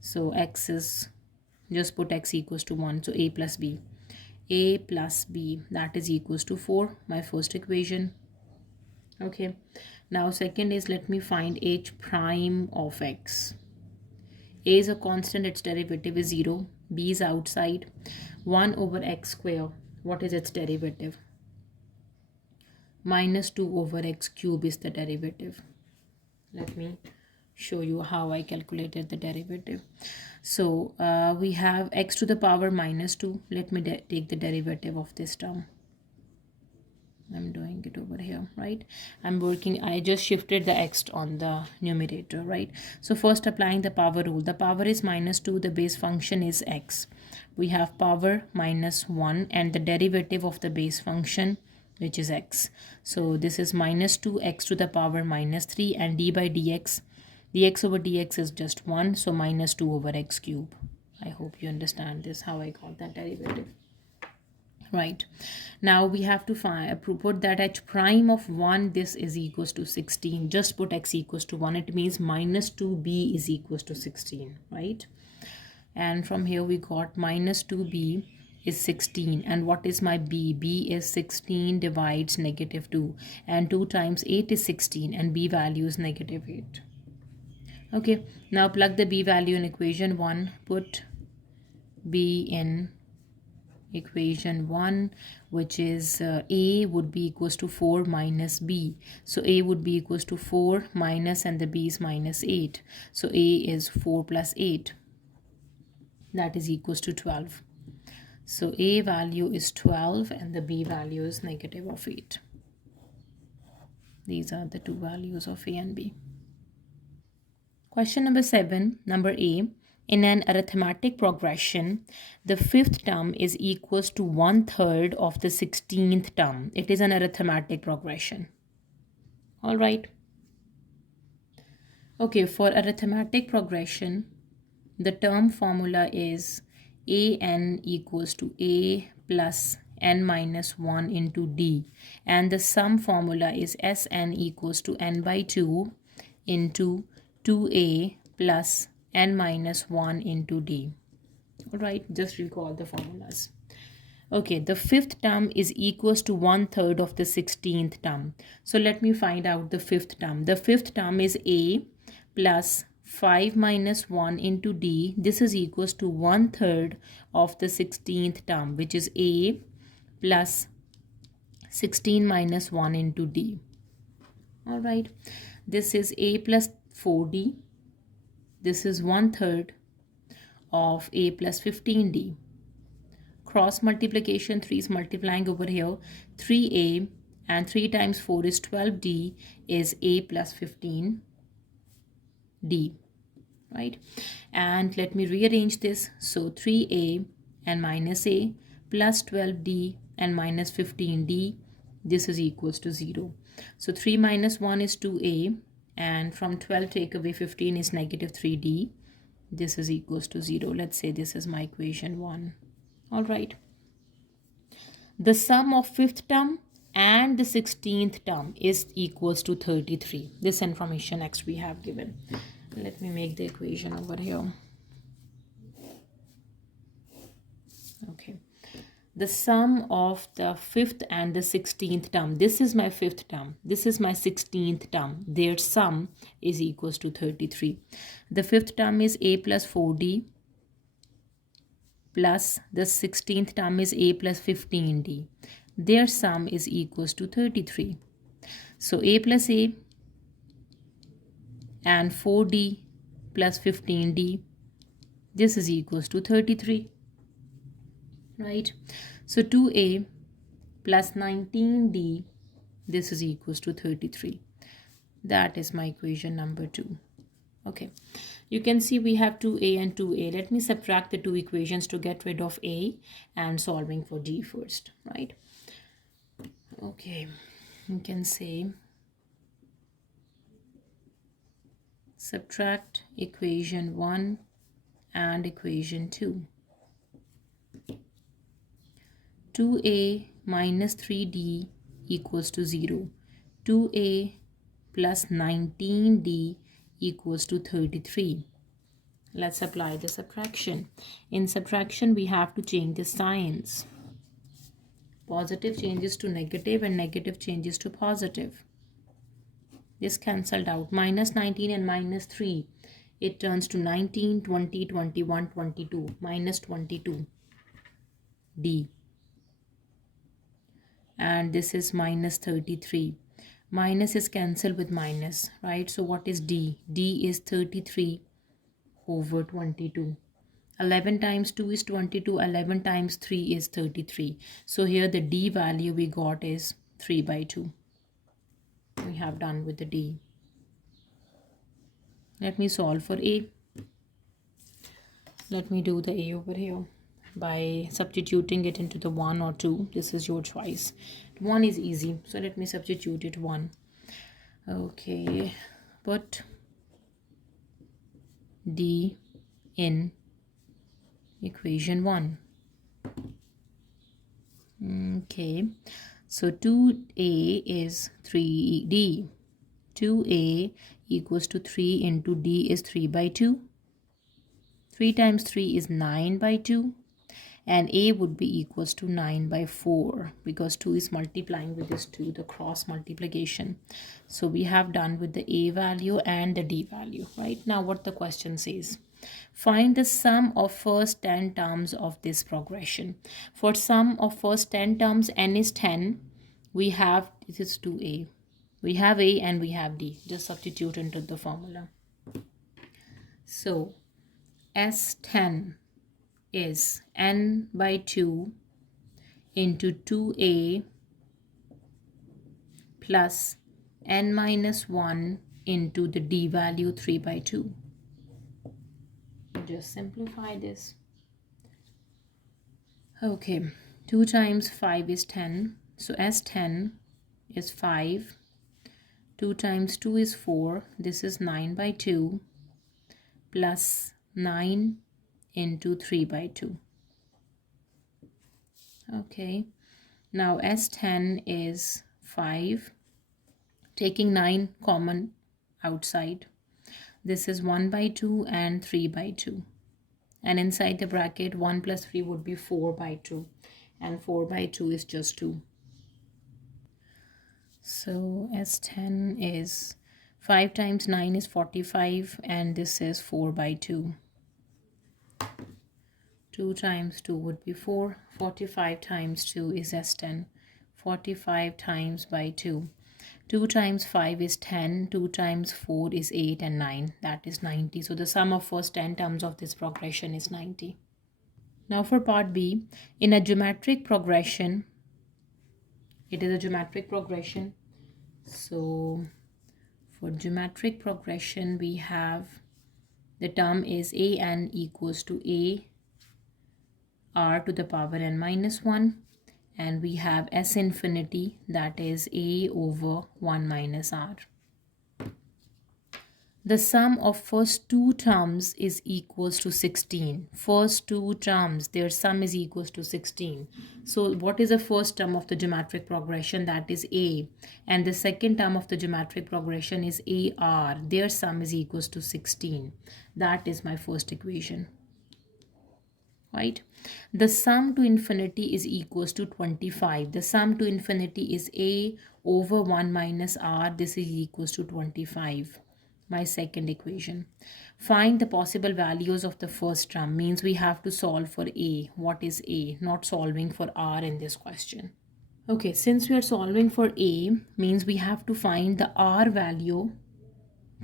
So x is, just put x equals to 1, so a plus b. A plus b, that is equals to 4, my first equation. Okay, now second is, let me find h prime of x. A is a constant, its derivative is 0. B is outside. 1 over x square, what is its derivative? Minus 2 over x cube is the derivative. Let me show you how I calculated the derivative. So we have x to the power minus 2. Let me take the derivative of this term. I'm doing it over here, right? I just shifted the x on the numerator, right? So first, applying the power rule. The power is minus 2, the base function is x. We have power minus 1 and the derivative of the base function, which is x. So this is minus 2x to the power minus 3, and d by dx, dx over dx is just 1, so minus 2 over x cube. I hope you understand this, how I got that derivative. Right, now we have to put that h prime of 1, this is equals to 16. Just put x equals to 1, it means minus 2b is equals to 16, right? And from here we got minus 2b is 16, and what is my b? B is 16 divides negative 2, and 2 times 8 is 16, and b value is negative 8. Okay, now plug the b value in equation 1. Put b in equation 1, which is a would be equals to 4 minus b. So a would be equals to 4 minus, and the b is minus 8. So a is 4 plus 8. That is equals to 12. So a value is 12 and the b value is negative of 8. These are the two values of a and b. Question number 7, number A. In an arithmetic progression, the 5th term is equals to 1/3 of the 16th term. It is an arithmetic progression. All right. Okay, for arithmetic progression, the term formula is an equals to a plus n minus 1 into d. And the sum formula is Sn equals to n by 2 into 2a plus n minus 1 into d. All right, just recall the formulas. Okay, the 5th term is equals to 1/3 of the 16th term. So let me find out the 5th term. The 5th term is a plus 5 minus 1 into d. This is equals to 1/3 of the 16th term, which is a plus 16 minus 1 into d. All right, this is a plus 4d. This is 1/3 of a plus 15d. Cross multiplication, 3 is multiplying over here. 3a and 3 times 4 is 12d is a plus 15d, right? And let me rearrange this. So 3a and minus a plus 12d and minus 15d, this is equals to 0. So 3 minus 1 is 2a, and from 12 take away 15 is negative 3d. This is equals to 0. Let's say this is my equation 1. All right. The sum of 5th term and the 16th term is equals to 33. This information next we have given. Let me make the equation over here. Okay. The sum of the 5th and the 16th term. This is my 5th term. This is my 16th term. Their sum is equals to 33. The 5th term is a plus 4d plus the 16th term is a plus 15d. Their sum is equals to 33. So a plus a and 4d plus 15d, this is equals to 33, right? So 2a plus 19d, this is equals to 33. That is my equation number 2. Okay, you can see we have 2a and 2a. Let me subtract the two equations to get rid of a and solving for d first, right? Okay, you can say subtract equation 1 and equation 2. 2a minus 3d equals to 0. 2a plus 19d equals to 33. Let's apply the subtraction. In subtraction, we have to change the signs. Positive changes to negative and negative changes to positive. This cancelled out. Minus 19 and minus 3. It turns to 19, 20, 21, 22. Minus 22. D. And this is minus 33. Minus is cancelled with minus, right? So what is D? D is 33 over 22. 11 times 2 is 22. 11 times 3 is 33. So here the D value we got is 3 by 2. We have done with the D. Let me solve for A. Let me do the A over here by substituting it into the 1 or 2. This is your choice. 1 is easy, so let me substitute it 1. Okay, put D in equation 1. Okay, so 2a is 3d. 2a equals to 3 into d is 3 by 2. 3 times 3 is 9 by 2. And a would be equals to 9 by 4 because 2 is multiplying with this 2, the cross multiplication. So we have done with the a value and the d value, right? Now what the question says. Find the sum of first 10 terms of this progression. For sum of first 10 terms, n is 10. We have, this is 2a. We have a and we have d. Just substitute into the formula. So S10 is n by 2 into 2a plus n minus 1 into the d value 3 by 2. Just simplify this. Okay, 2 times 5 is 10. So S10 is 5. 2 times 2 is 4. This is 9 by 2 plus 9 into 3 by 2. Okay, now S10 is 5, taking 9 common outside. This is 1 by 2 and 3 by 2. And inside the bracket, 1 plus 3 would be 4 by 2. And 4 by 2 is just 2. So S10 is 5 times 9 is 45 and this is 4 by 2. 2 times 2 would be 4. 45 times 2 is S10. 45 times by 2. 2 times 5 is 10. 2 times 4 is 8 and 9. That is 90. So the sum of first 10 terms of this progression is 90. Now for part B, in a geometric progression, it is a geometric progression. So for geometric progression, we have the term is an equals to a r to the power n minus 1, and we have s infinity, that is a over 1 minus r. The sum of first two terms is equals to 16. First two terms, their sum is equals to 16. So what is the first term of the geometric progression? That is a. And the second term of the geometric progression is ar. Their sum is equals to 16. That is my first equation. Right? The sum to infinity is equals to 25. The sum to infinity is a over 1 minus r. This is equals to 25. My second equation. Find the possible values of the first term, means we have to solve for a. What is a? Not solving for r in this question. Okay, since we are solving for a, means we have to find the r value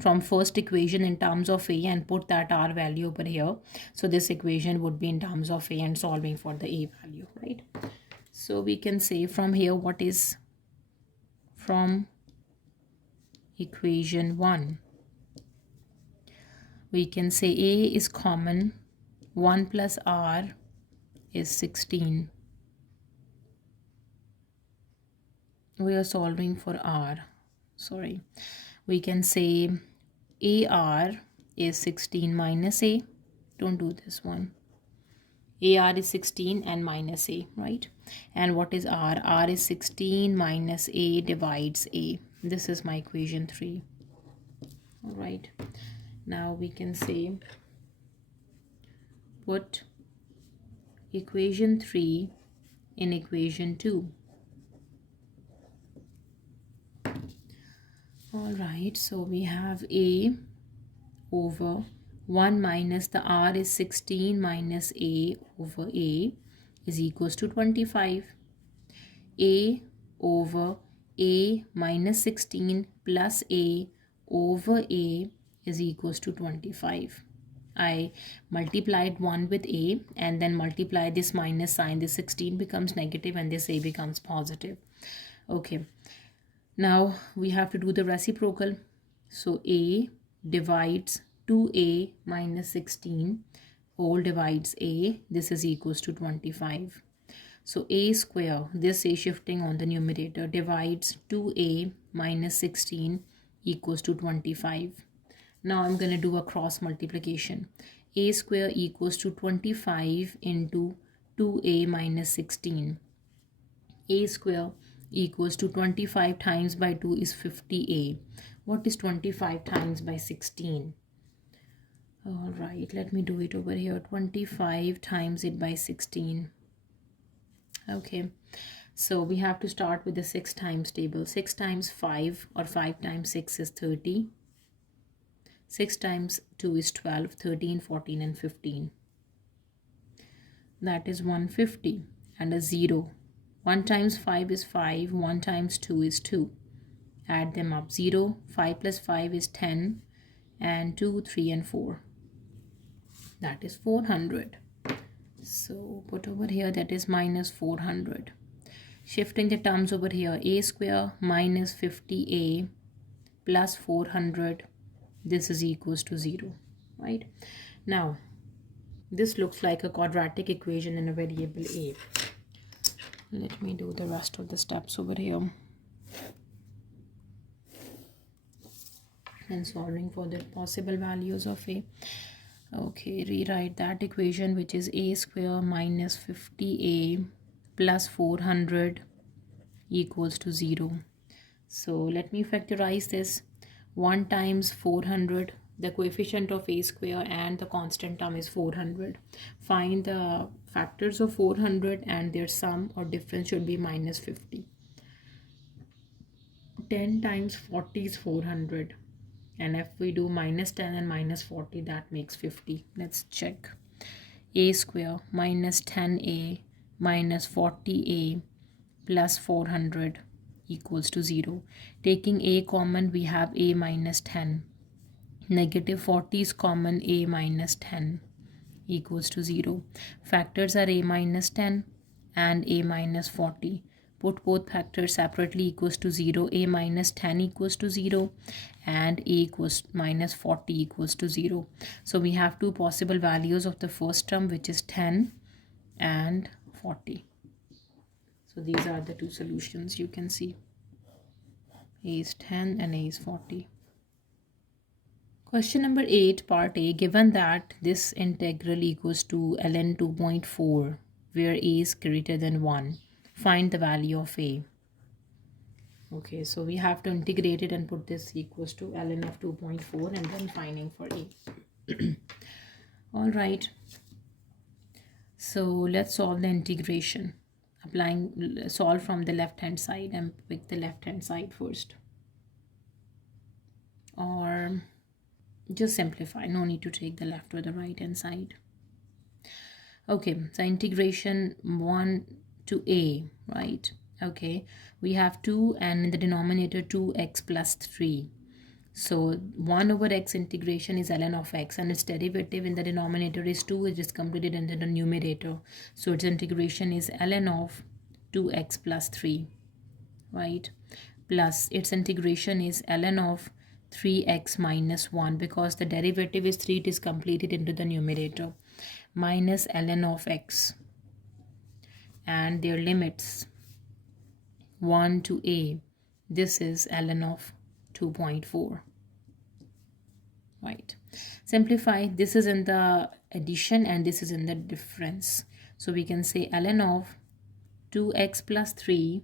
from first equation in terms of a and put that r value over here. So this equation would be in terms of a and solving for the a value, right? So we can say from here, what is from equation 1? We can say a is common, 1 plus r is 16. We are solving for r, sorry. We can say AR is 16 minus A. Don't do this one. AR is 16 and minus A, right? And what is R? R is 16 minus A divides A. This is my equation 3. All right. Now we can say put equation 3 in equation 2. All right, so we have A over 1 minus the R is 16 minus A over A is equals to 25. A over A minus 16 plus A over A is equals to 25. I multiplied 1 with A and then multiply this minus sign. This 16 becomes negative and this A becomes positive. Okay. Now we have to do the reciprocal. So A divides 2A minus 16 all divides A. This is equals to 25. So A square, this A shifting on the numerator, divides 2A minus 16 equals to 25. Now I'm going to do a cross multiplication. A square equals to 25 into 2A minus 16. A square equals to 25 times by 2 is 50A. What is 25 times by 16? All right, let me do it over here. 25 times it by 16. Okay, so we have to start with the 6 times table. 6 times 5 or 5 times 6 is 30. 6 times 2 is 12, 13, 14 and 15. That is 150 and a 0. 1 times 5 is 5, 1 times 2 is 2. Add them up. 0, 5 plus 5 is 10, and 2, 3 and 4. That is 400. So put over here, that is minus 400. Shifting the terms over here, A square minus 50A plus 400. This is equals to 0, right? Now, this looks like a quadratic equation in a variable A. Let me do the rest of the steps over here. And solving for the possible values of A. Okay, rewrite that equation, which is A square minus 50A plus 400 equals to 0. So let me factorize this. 1 times 400, the coefficient of A square and the constant term is 400. Find the factors of 400 and their sum or difference should be minus 50. 10 times 40 is 400. And if we do minus 10 and minus 40, that makes 50. Let's check. A square minus 10A minus 40A plus 400 equals to 0. Taking A common, we have A minus 10. Negative 40 is common, A minus 10 equals to 0. Factors are A minus 10 and A minus 40. Put both factors separately equals to 0. A minus 10 equals to 0 and A equals minus 40 equals to 0. So we have two possible values of the first term, which is 10 and 40. So these are the two solutions you can see. A is 10 and A is 40. Question number 8, part A. Given that this integral equals to ln 2.4, where A is greater than 1, find the value of A. Okay, so we have to integrate it and put this equals to ln of 2.4 and then finding for A. All right. So let's solve the integration. Solve from the left hand side and pick the left hand side first. Or just simplify. No need to take the left or the right hand side. Okay, so integration 1 to A, right? Okay, we have 2 and in the denominator 2x plus 3. So 1 over x integration is ln of x, and its derivative in the denominator is 2, it is completed in the numerator. So its integration is ln of 2x plus 3, right? Plus its integration is ln of 3x minus 1, because the derivative is 3, it is completed into the numerator, minus ln of x, and their limits 1 to a. This is ln of 2.4. Right. Simplify. This is in the addition and this is in the difference. So we can say ln of 2x plus 3,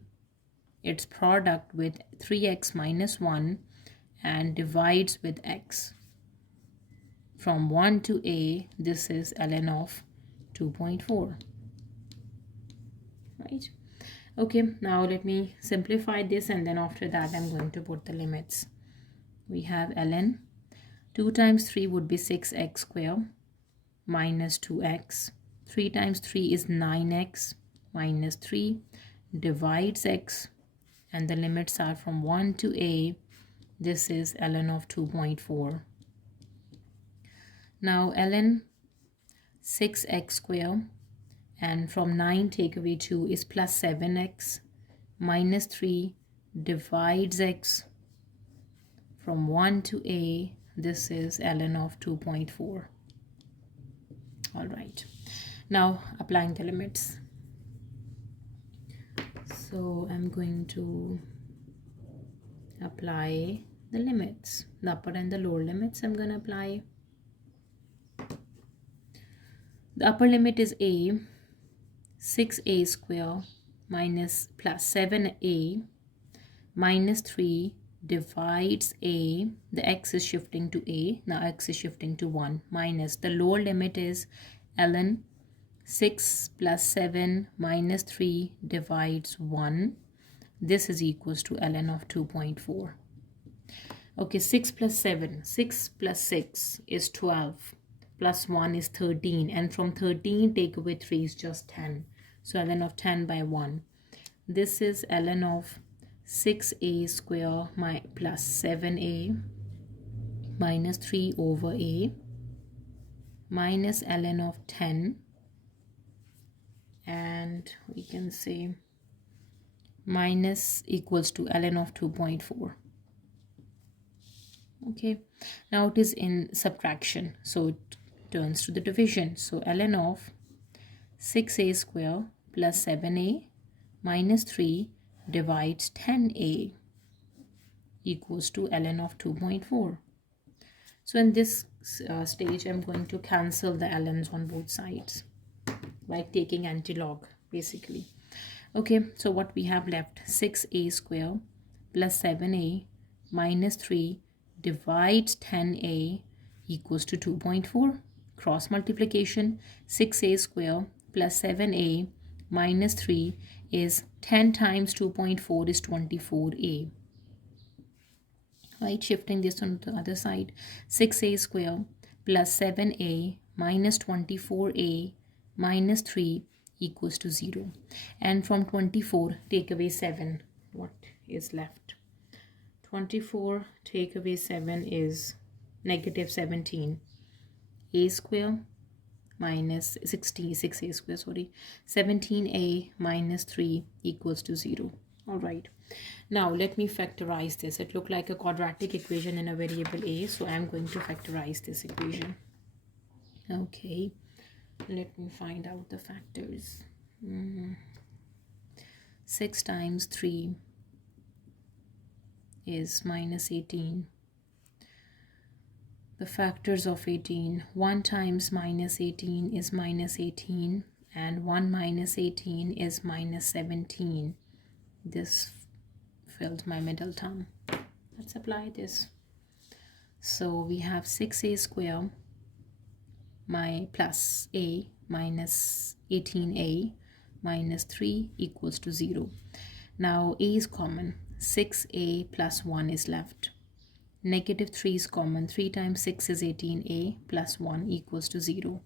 its product with 3x minus 1, and divides with x. From 1 to a, this is ln of 2.4. Right. Okay, now let me simplify this, and then after that I'm going to put the limits. We have ln 2 times 3 would be 6x squared minus 2x. 3 times 3 is 9x minus 3, divides x, and the limits are from 1 to a. This is ln of 2.4. Now ln 6x squared, and from 9 take away 2 is plus 7x minus 3, divides x, from 1 to a. This is ln of 2.4. All right, now applying the limits. So I'm going to apply the limits, the upper and the lower limits. I'm going to apply. The upper limit is a, 6a squared minus plus 7a minus 3 divides a. The x is shifting to a, now x is shifting to 1, minus the lower limit is ln 6 plus 7 minus 3 divides 1. This is equals to ln of 2.4. Okay, 6 plus 7, 6 plus 6 is 12, plus 1 is 13, and from 13 take away 3 is just 10. So ln of 10 by 1. This is ln of 6a squared plus 7a minus 3 over a minus ln of 10, and we can say minus equals to ln of 2.4. Okay, now it is in subtraction, so it turns to the division. So ln of 6a squared plus 7a minus 3 divides 10a equals to ln of 2.4. So in this stage, I'm going to cancel the ln's on both sides by taking antilog, basically. Okay, so what we have left, 6a squared plus 7a minus 3 divides 10a equals to 2.4. Cross multiplication, 6a squared plus 7a minus 3 is 10 times 2.4 is 24a. Right, shifting this on the other side, 6a squared plus 7a minus 24a minus 3 equals to 0. And from 24 take away 7, what is left? 24 take away 7 is negative 17. A squared minus 6a squared, sorry, 17a minus 3 equals to 0. All right, now let me factorize this. It looked like a quadratic equation in a variable a, so I'm going to factorize this equation. Okay, let me find out the factors. 6 times 3 is minus 18. The factors of 18, 1 times minus 18 is minus 18, and 1 minus 18 is minus 17. This filled my middle term. Let's apply this. So we have 6a squared plus a minus 18a minus 3 equals to 0. Now a is common, 6a plus 1 is left. Negative 3 is common, 3 times 6 is 18a plus 1 equals to 0.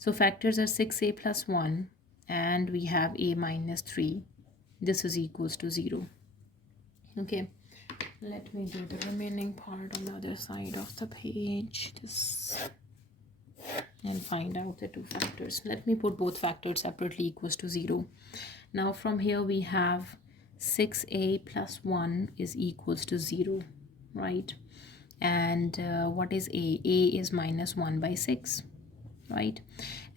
So factors are 6a plus 1, and we have a minus 3. This is equals to 0. Okay, Let me do the remaining part on the other side of the page. And find out the two factors. Let me put both factors separately equals to 0. Now from here we have 6a plus 1 is equals to 0, right? And what is a? A is minus 1 by 6, right?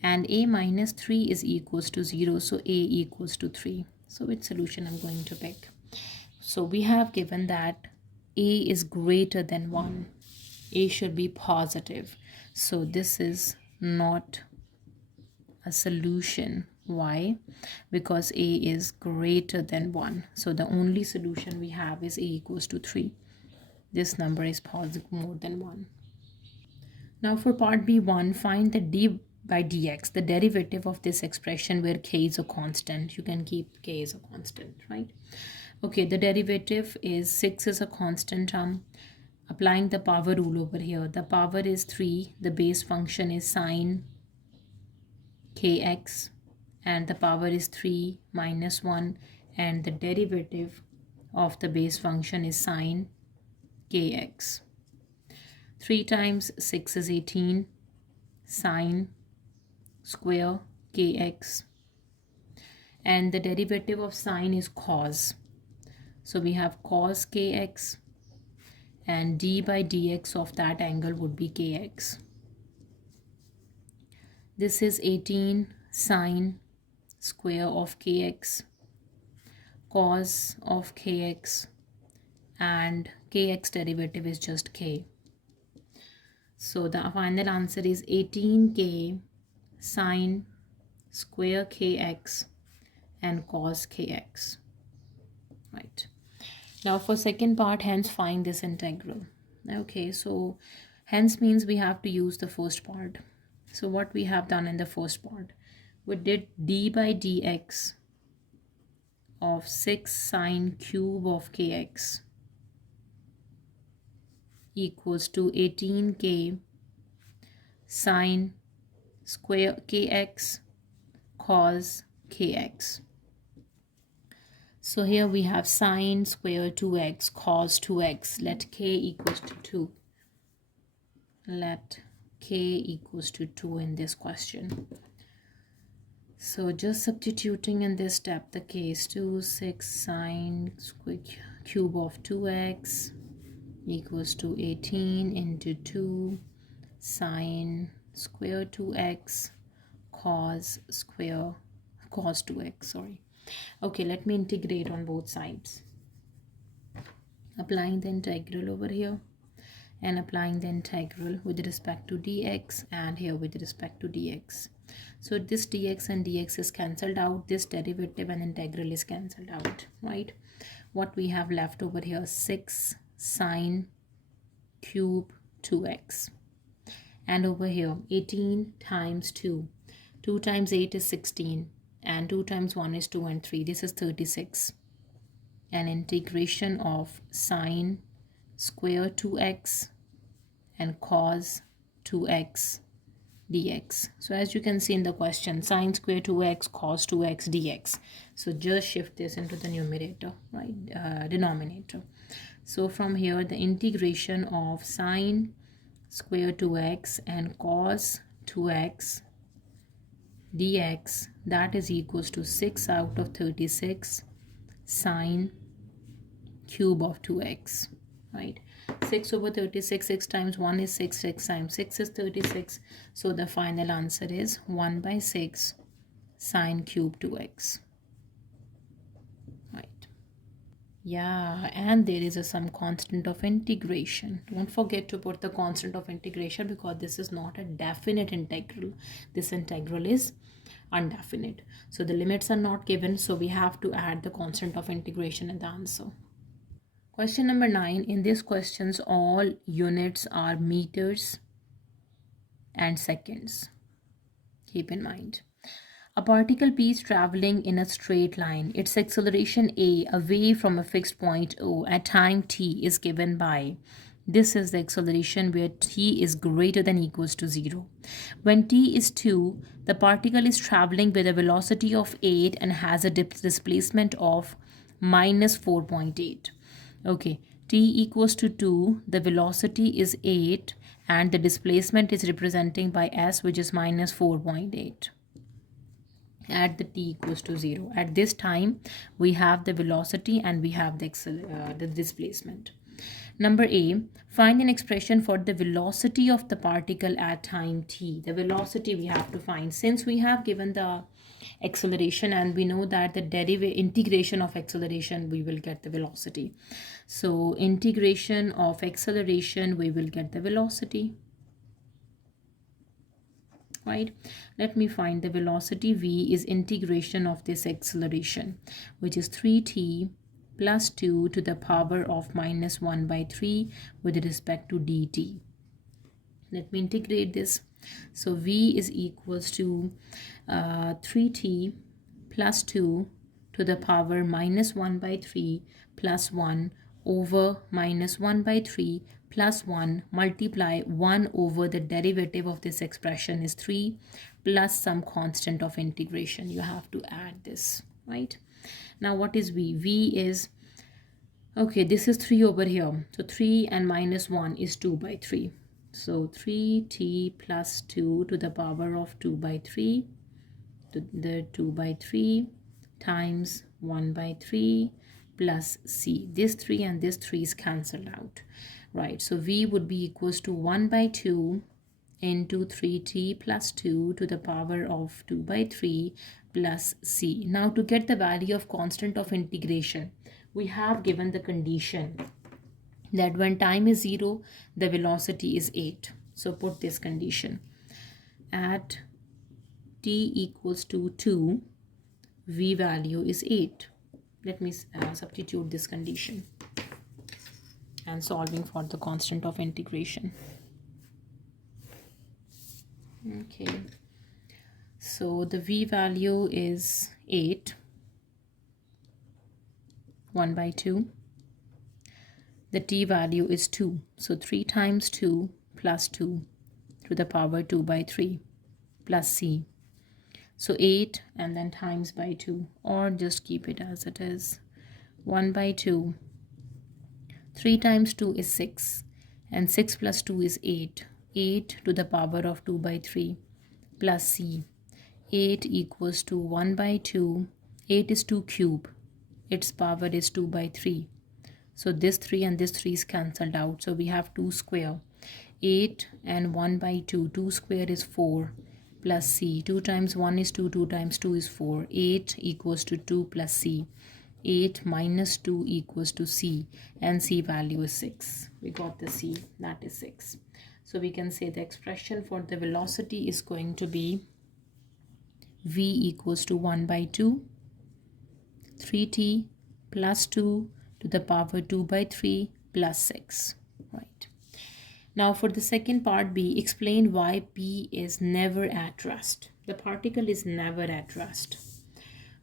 And a minus 3 is equals to 0, so a equals to 3. So which solution I'm going to pick? So we have given that a is greater than 1. A should be positive. So this is not a solution. Why? Because a is greater than 1. So the only solution we have is a equals to 3. This number is positive more than 1. Now for part B1, find the d by dx, the derivative of this expression where k is a constant. You can keep k as a constant, right? Okay, the derivative is 6 is a constant term. Applying the power rule over here, the power is 3, the base function is sine kx, and the power is 3 minus 1, and the derivative of the base function is sine kx. 3 times 6 is 18, sine square kx, and the derivative of sine is cos. So we have cos kx, and d by dx of that angle would be kx. This is 18 sine square of kx, cos of kx, and kx derivative is just k. So the final answer is 18k sine square kx and cos kx, right? Now for second part, hence find this integral. Okay, so hence means we have to use the first part. So what we have done in the first part, we did d by dx of 6 sine cube of kx equals to 18k sine square kx cos kx. So here we have sine square 2x cos 2x. Let k equals to 2. Let k equals to 2 in this question. So just substituting in this step, the k is 2, 6 sine square cube of 2x equals to 18 into 2 sine square 2x cos 2x, sorry. Okay, let me integrate on both sides. Applying the integral over here and applying the integral with respect to dx and here with respect to dx. So this dx and dx is cancelled out. This derivative and integral is cancelled out, right? What we have left over here, 6 sine cube 2x. And over here, 18 times 2. 2 times 8 is 16. And 2 times 1 is 2 and 3. This is 36. An integration of sine square 2x and cos 2x dx. So as you can see in the question, sine square 2x cos 2x dx. So just shift this into the numerator, right? Denominator. So from here, the integration of sine square 2x and cos 2x dx, that is equals to 6 out of 36 sine cube of 2x, right? 6 over 36, 6 times 1 is 6, 6 times 6 is 36. So the final answer is 1 by 6 sine cube 2x, right? Yeah, and there is some constant of integration. Don't forget to put the constant of integration because this is not a definite integral. This integral is undefinite. So the limits are not given, so we have to add the constant of integration in the answer. Question number 9. In these questions, all units are meters and seconds. Keep in mind. A particle P is traveling in a straight line. Its acceleration A away from a fixed point O at time t is given by. This is the acceleration where t is greater than equals to 0. When t is 2, the particle is traveling with a velocity of 8 and has a displacement of minus 4.8. Okay, t equals to 2, the velocity is 8, and the displacement is representing by s, which is minus 4.8 at the t equals to 0. At this time, we have the velocity and we have the displacement. Number A, find an expression for the velocity of the particle at time t. The velocity we have to find. Since we have given the acceleration and we know that the integration of acceleration, we will get the velocity. So integration of acceleration, we will get the velocity. Right, let me find the velocity. V is integration of this acceleration, which is 3t plus 2 to the power of minus 1 by 3 with respect to dt. Let me integrate this. So V is equals to 3t plus 2 to the power minus 1 by 3 plus 1 over minus 1 by 3 plus 1 multiply 1 over the derivative of this expression is 3 plus some constant of integration. You have to add this, right? Now what is V? V is, okay, this is 3 over here. So 3 and minus 1 is 2 by 3. So 3t plus 2 to the power of 2 by 3, to the 2 by 3 times 1 by 3 plus c. This 3 and this 3 is cancelled out, right? So v would be equals to 1 by 2 into 3t plus 2 to the power of 2 by 3 plus c. Now to get the value of constant of integration, we have given the condition that when time is 0, the velocity is 8. So put this condition. At t equals to 2, v value is 8. Let me substitute this condition and solving for the constant of integration. Okay, so the v value is 8, 1 by 2. The t value is 2, so 3 times 2 plus 2 to the power 2 by 3 plus c. So 8 and then times by 2, or just keep it as it is. 1 by 2. 3 times 2 is 6, and 6 plus 2 is 8. 8 to the power of 2 by 3 plus c. 8 equals to 1 by 2. 8 is 2 cube. Its power is 2 by 3. So this 3 and this 3 is cancelled out. So we have 2 square. 8 and 1 by 2. 2 square is 4 plus c. 2 times 1 is 2. 2 times 2 is 4. 8 equals to 2 plus c. 8 minus 2 equals to c. And c value is 6. We got the c. That is 6. So we can say the expression for the velocity is going to be v equals to 1 by 2. 3t plus 2 to the power 2 by 3 plus 6, right? Now for the second part B, explain why P is never at rest. The particle is never at rest.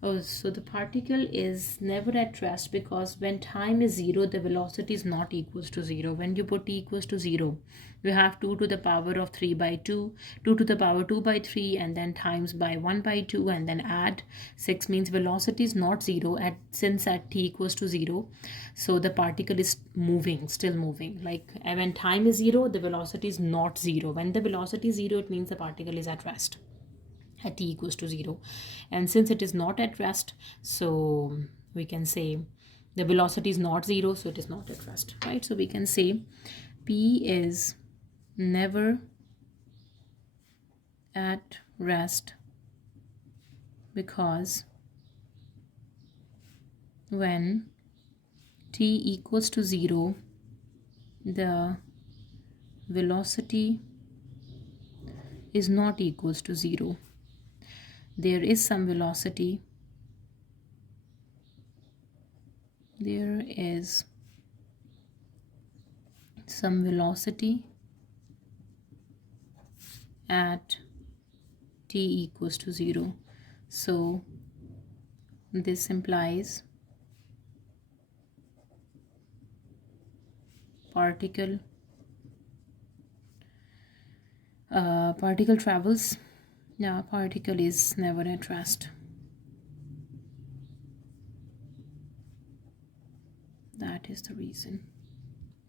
Oh, so the particle is never at rest because when time is 0, the velocity is not equals to 0. When you put t equals to 0, you have 2 to the power of 3 by 2, 2 to the power 2 by 3, and then times by 1 by 2, and then add 6 means velocity is not 0 since at t equals to 0. So the particle is moving, still moving. Like when time is 0, the velocity is not 0. When the velocity is 0, it means the particle is at rest at t equals to 0, and since it is not at rest, so we can say the velocity is not 0, so it is not at rest, right? So we can say P is never at rest because when t equals to 0, the velocity is not equals to 0. There is some velocity. There is some velocity at t equals to 0. So this implies particle travels. Now particle is never at rest. That is the reason.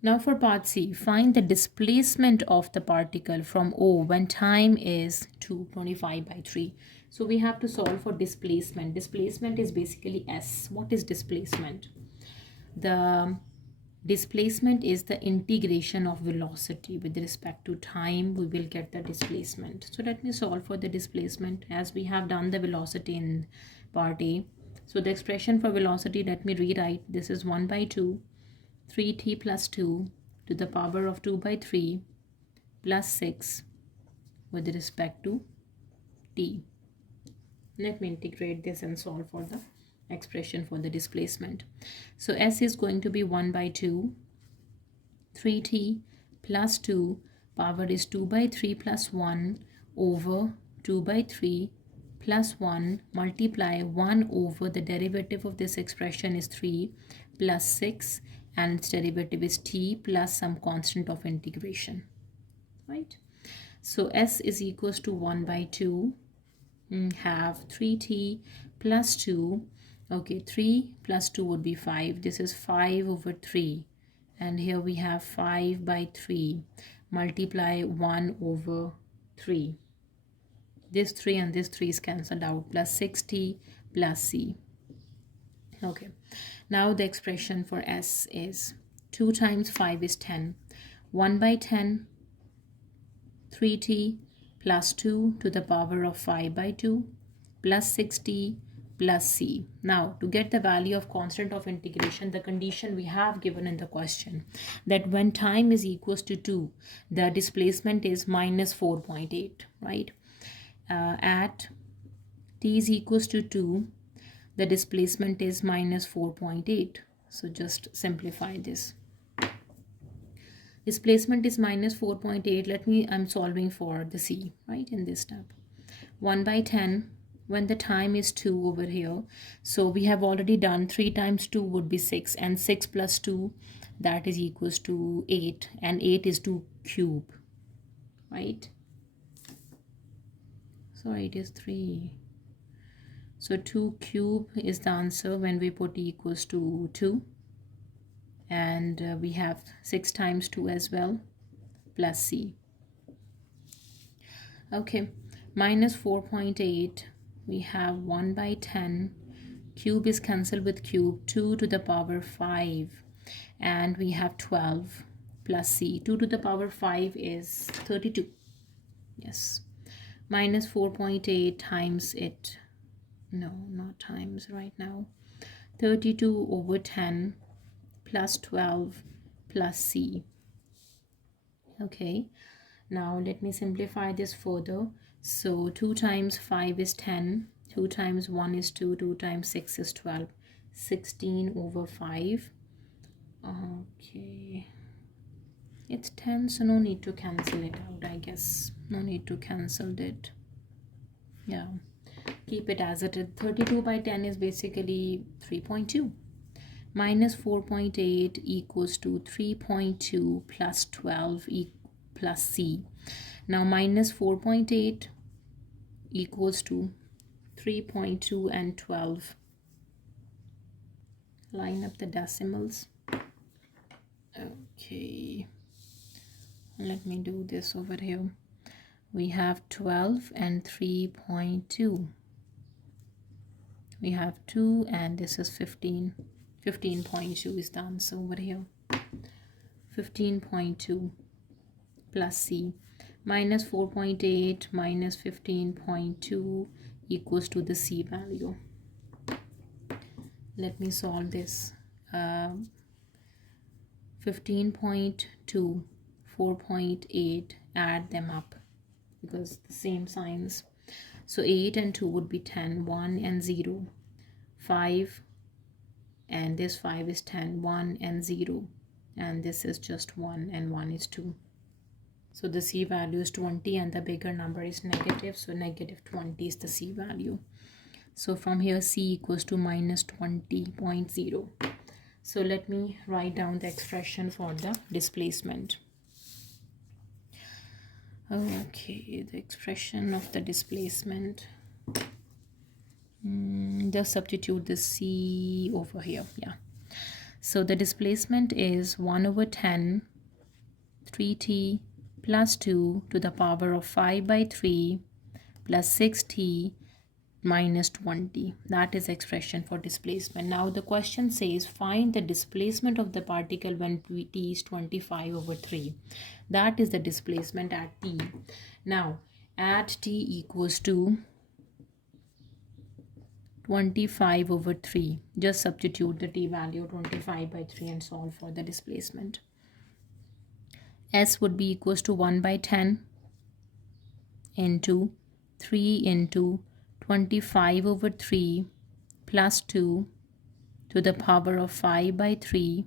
Now for part C, find the displacement of the particle from O when time is 225 by 3. So we have to solve for displacement. Displacement is basically S. What is displacement? The displacement is the integration of velocity with respect to time. We will get the displacement. So let me solve for the displacement as we have done the velocity in part A. So the expression for velocity, let me rewrite. This is 1 by 2. 3t plus 2 to the power of 2 by 3 plus 6 with respect to t. Let me integrate this and solve for the expression for the displacement. So S is going to be 1 by 2, 3t plus 2, power is 2 by 3 plus 1 over 2 by 3 plus 1, multiply 1 over the derivative of this expression is 3 plus 6, and its derivative is t plus some constant of integration, right? So S is equals to 1 by 2, have 3t plus 2. Okay, 3 plus 2 would be 5. This is 5 over 3. And here we have 5 by 3. Multiply 1 over 3. This 3 and this 3 is cancelled out. Plus 6t plus c. Okay. Now the expression for S is 2 times 5 is 10. 1 by 10, 3t plus 2 to the power of 5 by 2 plus 6t plus c. Now to get the value of constant of integration, the condition we have given in the question that when time is equals to 2, the displacement is minus 4.8, right? At t is equals to 2, the displacement is minus 4.8. So just simplify this. Displacement is minus 4.8. I'm solving for the C, right, in this step. 1 by 10, when the time is 2 over here. So we have already done 3 times 2 would be 6, and 6 plus 2, that is equals to 8, and 8 is 2 cube, right? Sorry, it is 3. So 2 cube is the answer when we put e equals to 2. And we have 6 times 2 as well, plus c. Okay, minus 4.8, we have 1 by 10. Cube is cancelled with cube, 2 to the power 5. And we have 12 plus c. 2 to the power 5 is 32. Yes. Minus 4.8 times it. No, not times right now. 32 over 10 plus 12 plus c. Okay, now let me simplify this further. So 2 times 5 is 10, 2 times 1 is 2, 2 times 6 is 12, 16 over 5. Okay, it's 10, so no need to cancel it out, I guess. No need to cancel it. Yeah, keep it as it is. 32 by 10 is basically 3.2. Minus 4.8 equals to 3.2 plus 12 plus c. Now minus 4.8 equals to 3.2 and 12. Line up the decimals. Okay, let me do this over here. We have 12 and 3.2. We have 2 and this is 15. 15.2 is the answer over here. 15.2 plus c. Minus 4.8 minus 15.2 equals to the c value. Let me solve this. 15.2, 4.8, add them up because the same signs. So 8 and 2 would be 10, 1 and 0, 5, and this 5 is 10, 1 and 0, and this is just 1 and 1 is 2. So the c value is 20 and the bigger number is negative, so negative 20 is the c value. So from here c equals to minus 20.0. So let me write down the expression for the displacement. Okay, the expression of the displacement. Just substitute the c over here. Yeah. So the displacement is 1 over 10 3t plus 2 to the power of 5 by 3 plus 6t minus 20. That is expression for displacement. Now the question says find the displacement of the particle when t is 25 over 3. That is the displacement at t. Now at t equals to 25 over 3, just substitute the t value 25 by 3 and solve for the displacement. S would be equals to 1 by 10 into 3 into 25 over 3 plus 2 to the power of 5 by 3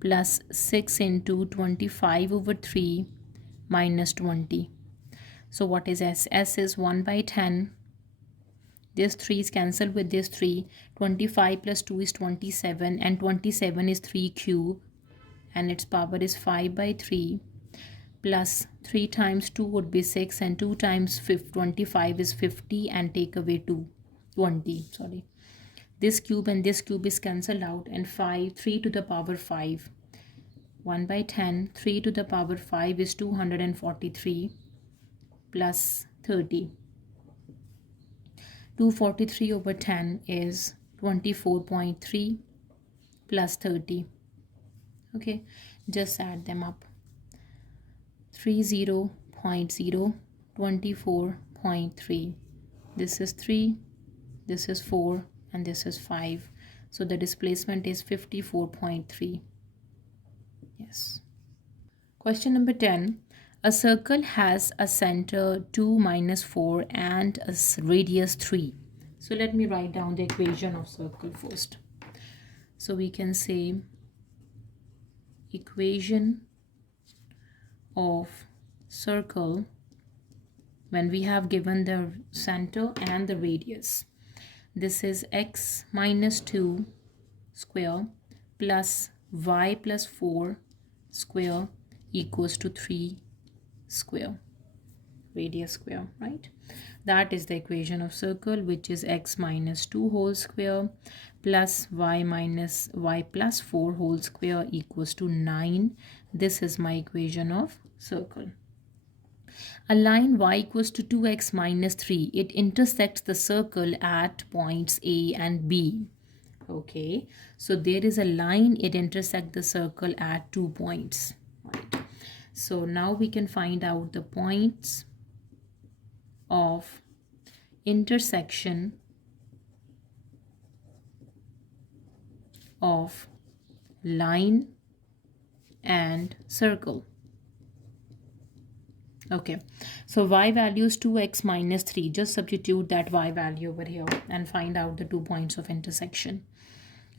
plus 6 into 25 over 3 minus 20. So what is S? S is 1 by 10. This 3 is cancelled with this 3. 25 plus 2 is 27 and 27 is 3 cube and its power is 5 by 3 plus 3 times 2 would be 6 and 2 times 25 is 50 and take away 20. Sorry. This cube and this cube is cancelled out and 3 to the power 5. 1 by 10, 3 to the power 5 is 243 plus 30. 243 over 10 is 24.3 plus 30. Okay, just add them up. 30.0, 24.3. This is 3, this is 4, and this is 5. So the displacement is 54.3. Yes. Question number 10. A circle has a center 2 minus 4 and a radius 3. So let me write down the equation of circle first. So we can say equation of circle when we have given the center and the radius. This is x minus 2 square plus y plus 4 square equals to 3 square, radius square, right? That is the equation of circle, which is x minus 2 whole square plus y plus 4 whole square equals to 9. This is my equation of circle. A line y equals to 2x minus 3. It intersects the circle at points A and B. Okay, so there is a line, it intersects the circle at 2 points. Right. So now we can find out the points of intersection of line and circle. Okay, so y value is 2x minus 3. Just substitute that y value over here and find out the 2 points of intersection.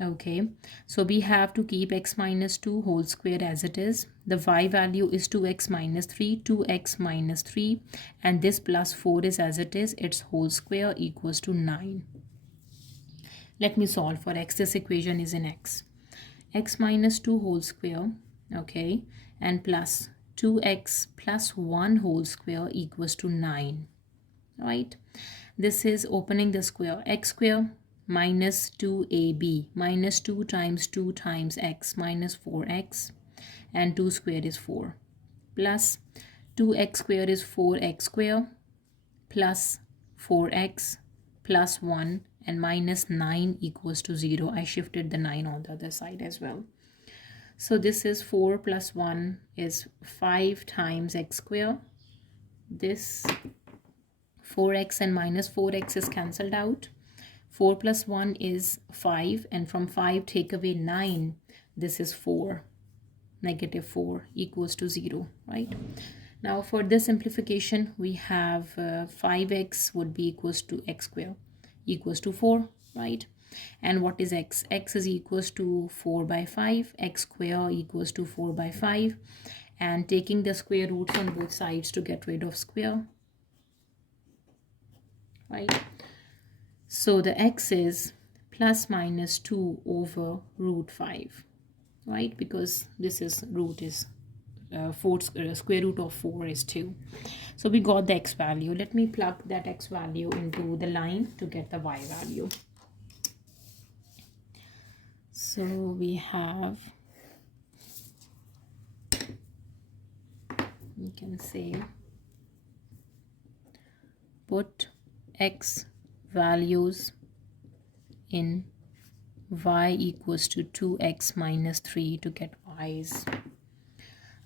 Okay, so we have to keep x minus 2 whole square as it is. The y value is 2x minus 3, 2x minus 3, and this plus 4 is as it is. Its whole square equals to 9. Let me solve for x. This equation is in x. X minus 2 whole square, okay, and plus 2x plus 1 whole square equals to 9, right? This is opening the square. X square minus 2ab, minus 2 times x minus 4x, and 2 square is 4, plus 2x square is 4x square, plus 4x plus 1, and minus 9 equals to 0. I shifted the 9 on the other side as well. So this is 4 plus 1 is 5 times x square. This 4x and minus 4x is cancelled out. 4 plus 1 is 5, and from 5 take away 9. This is 4. Negative 4 equals to 0, right? Now for this simplification, we have 5x would be equals to x square equals to 4, right? And what is x? X is equals to 4 by 5. X square equals to 4 by 5. And taking the square roots on both sides to get rid of square, right? So the x is plus minus 2 over root 5, right? Because this is root is square root of 4 is 2. So we got the x value. Let me plug that x value into the line to get the y value. So we have, you can say, put x values in y equals to 2x minus 3 to get y's.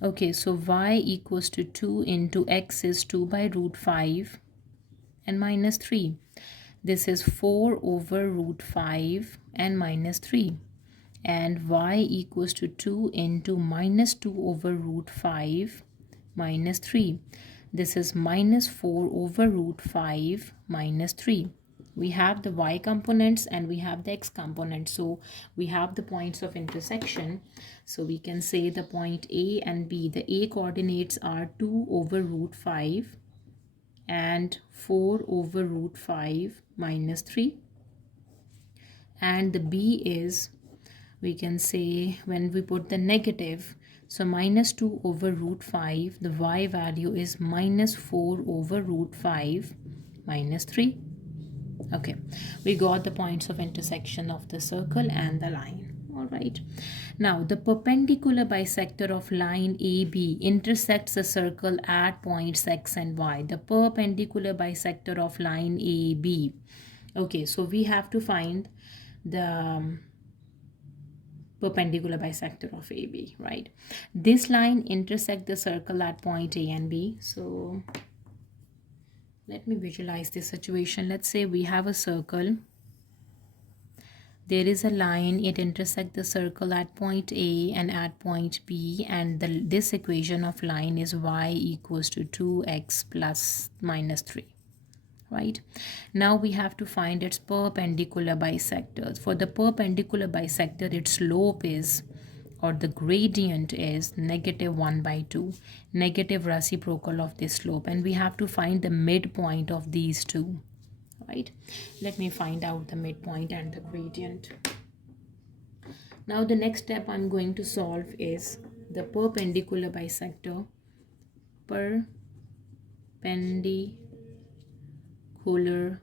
Okay, so y equals to 2 into x is 2 by root 5 and minus 3. This is 4 over root 5 and minus 3. And y equals to 2 into minus 2 over root 5 minus 3. This is minus 4 over root 5 minus 3. We have the y components and we have the x component. So we have the points of intersection. So we can say the point A and B. The A coordinates are 2 over root 5 and 4 over root 5 minus 3. And the B is, we can say, when we put the negative, so minus 2 over root 5, the y value is minus 4 over root 5 minus 3. Okay, we got the points of intersection of the circle and the line. All right, now the perpendicular bisector of line AB intersects the circle at points x and y. The perpendicular bisector of line AB. Okay, so we have to find the perpendicular bisector of AB, right? This line intersects the circle at point A and B. So let me visualize this situation. Let's say we have a circle. There is a line, it intersects the circle at point A and at point B, and this equation of line is y equals to 2x plus minus 3. Right, now we have to find its perpendicular bisectors. For the perpendicular bisector, its slope is, or the gradient is, negative 1 by 2, negative reciprocal of this slope, and we have to find the midpoint of these two. Right, let me find out the midpoint and the gradient. Now the next step I'm going to solve is the perpendicular bisector, perpendicular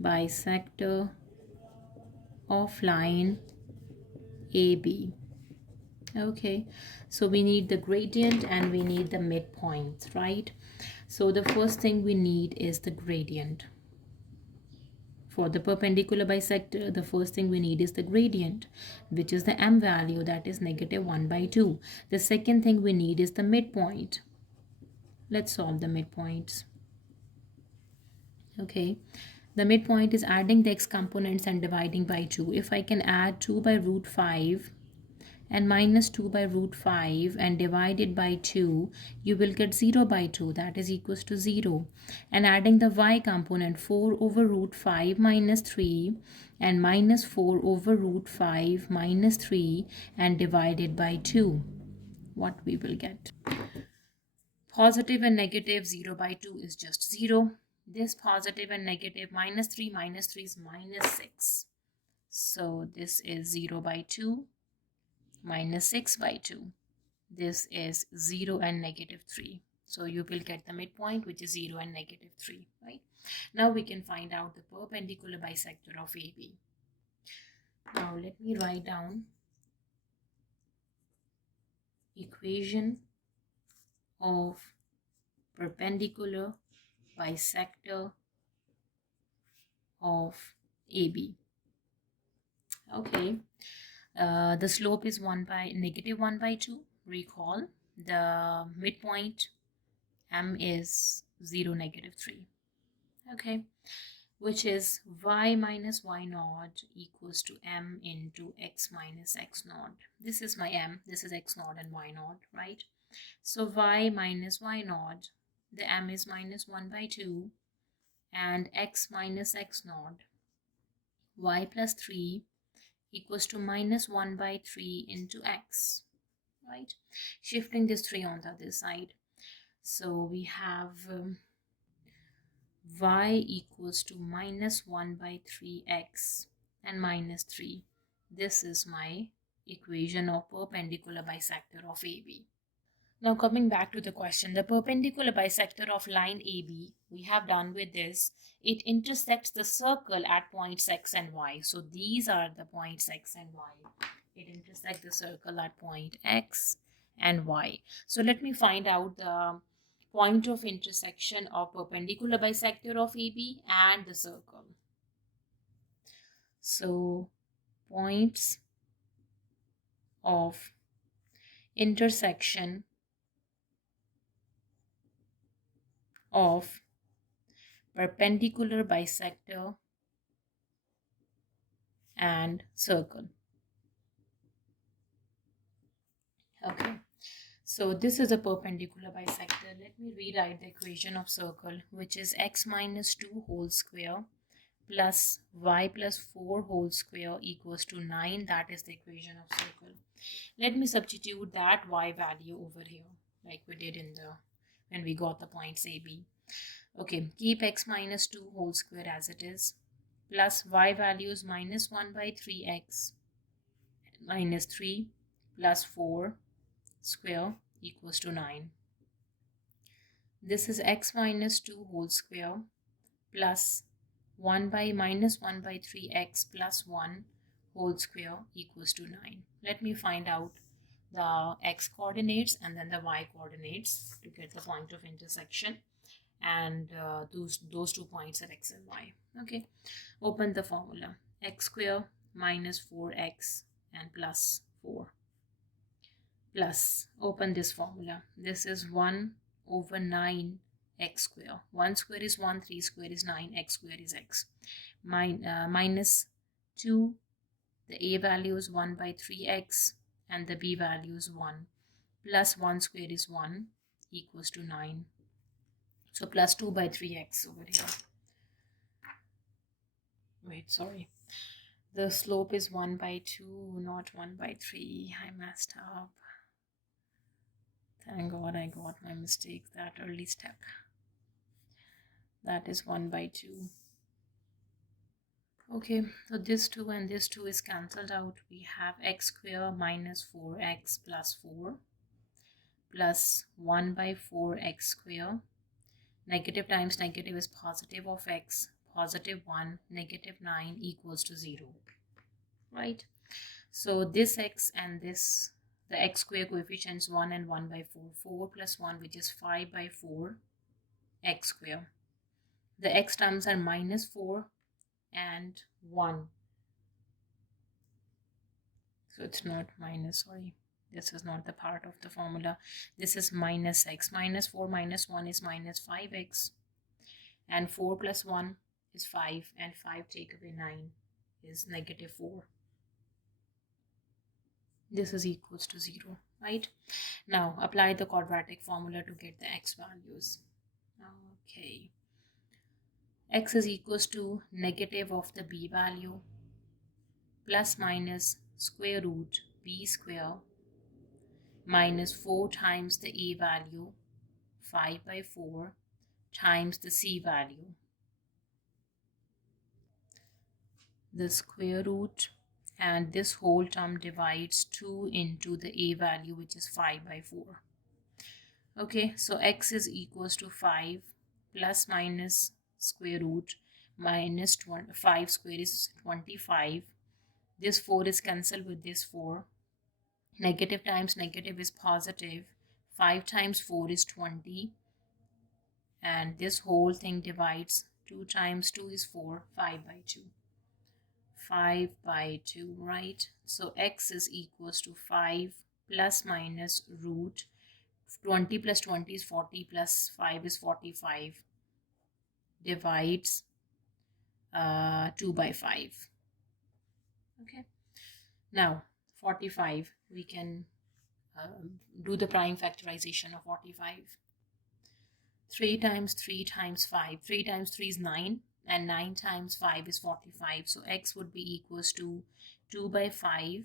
bisector of line AB. Okay, so we need the gradient and we need the midpoints, right? So the first thing we need is the gradient. For the perpendicular bisector, the first thing we need is the gradient, which is the m value, that is negative 1 by 2. The second thing we need is the midpoint. Let's solve the midpoints. Okay, the midpoint is adding the x components and dividing by 2. If I can add 2 by root 5 and minus 2 by root 5 and divide it by 2, you will get 0 by 2, that is equals to 0. And adding the y component, 4 over root 5 minus 3 and minus 4 over root 5 minus 3 and divided by 2, what we will get? Positive and negative, 0 by 2 is just 0. This positive and negative, minus 3 is minus 6. So this is 0 by 2 minus 6 by 2. This is 0 and negative 3. So you will get the midpoint, which is 0 and negative 3, right? Now we can find out the perpendicular bisector of AB. Now let me write down equation of perpendicular bisector of AB. Okay, the slope is negative 1 by 2. Recall the midpoint m is 0, negative 3. Okay, which is y minus y naught equals to m into x minus x naught. This is my m, this is x naught and y naught, right? So y minus y naught, the m is minus 1 by 2, and x minus x naught, y plus 3 equals to minus 1 by 3 into x, right? Shifting this 3 on the other side. So we have y equals to minus 1 by 3x and minus 3. This is my equation of perpendicular bisector of AB. Now coming back to the question, the perpendicular bisector of line AB, we have done with this. It intersects the circle at points X and Y. So these are the points X and Y. It intersects the circle at point X and Y. So let me find out the point of intersection of perpendicular bisector of AB and the circle. So points of intersection of perpendicular bisector and circle. Okay, so this is a perpendicular bisector. Let me rewrite the equation of circle, which is x minus 2 whole square plus y plus 4 whole square equals to 9. That is the equation of circle. Let me substitute that y value over here, like we did in the when we got the points AB. Okay, keep x minus 2 whole square as it is, plus y values minus 1 by 3x minus 3 plus 4 square equals to 9. This is x minus 2 whole square plus 1 by minus 1 by 3x plus 1 whole square equals to 9. Let me find out the x coordinates and then the y coordinates to get the point of intersection, and those 2 points are x and y. Okay, open the formula. X square minus 4x and plus 4 plus, open this formula. This is 1 over 9 x square. 1 square is 1, 3 square is 9, x square is x. Minus 2, the a value is 1 by 3x and the b value is 1, plus 1 square is 1 equals to 9. So plus 2 by 3x over here. Wait, sorry. The slope is 1 by 2, not 1 by 3. I messed up. Thank God I got my mistake that early step. That is 1 by 2. Okay, so this 2 and this 2 is cancelled out. We have x square minus 4x plus 4 plus 1 by 4x square. Negative times negative is positive of x, positive 1, negative 9 equals to 0. Right? So this x and this, the x square coefficients 1 and 1 by 4. 4 plus 1, which is 5 by 4 x square. The x terms are minus 4 and 1. So it's not minus, sorry. This is not the part of the formula. This is minus x. Minus 4 minus 1 is minus 5x. And 4 plus 1 is 5. And 5 take away 9 is negative 4. This is equals to 0, right? Now apply the quadratic formula to get the x values. Okay. X is equals to negative of the b value plus minus square root b square minus 4 times the a value, 5 by 4, times the c value. The square root and this whole term divides 2 into the a value, which is 5 by 4. Okay, so x is equals to 5 plus minus square root minus 5 square is 25. This 4 is cancelled with this 4. Negative times negative is positive. 5 times 4 is 20. And this whole thing divides. 2 times 2 is 4. 5 by 2. 5 by 2, right? So x is equals to 5 plus minus root. 20 plus 20 is 40 plus 5 is 45. Divides 2 by 5. Okay. Now 45, we can do the prime factorization of 45. 3 times 3 times 5. 3 times 3 is 9 and 9 times 5 is 45. So x would be equals to 2 by 5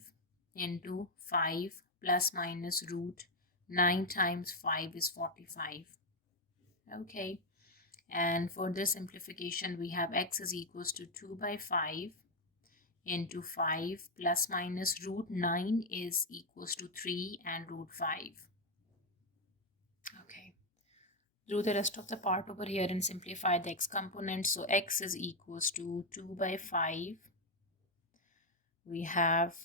into 5 plus minus root 9 times 5 is 45. Okay. And for this simplification, we have x is equals to 2 by 5 into 5 plus minus root 9 is equals to 3 and root 5. do the rest of the part over here and simplify the x component. So x is equals to 2 by 5. We have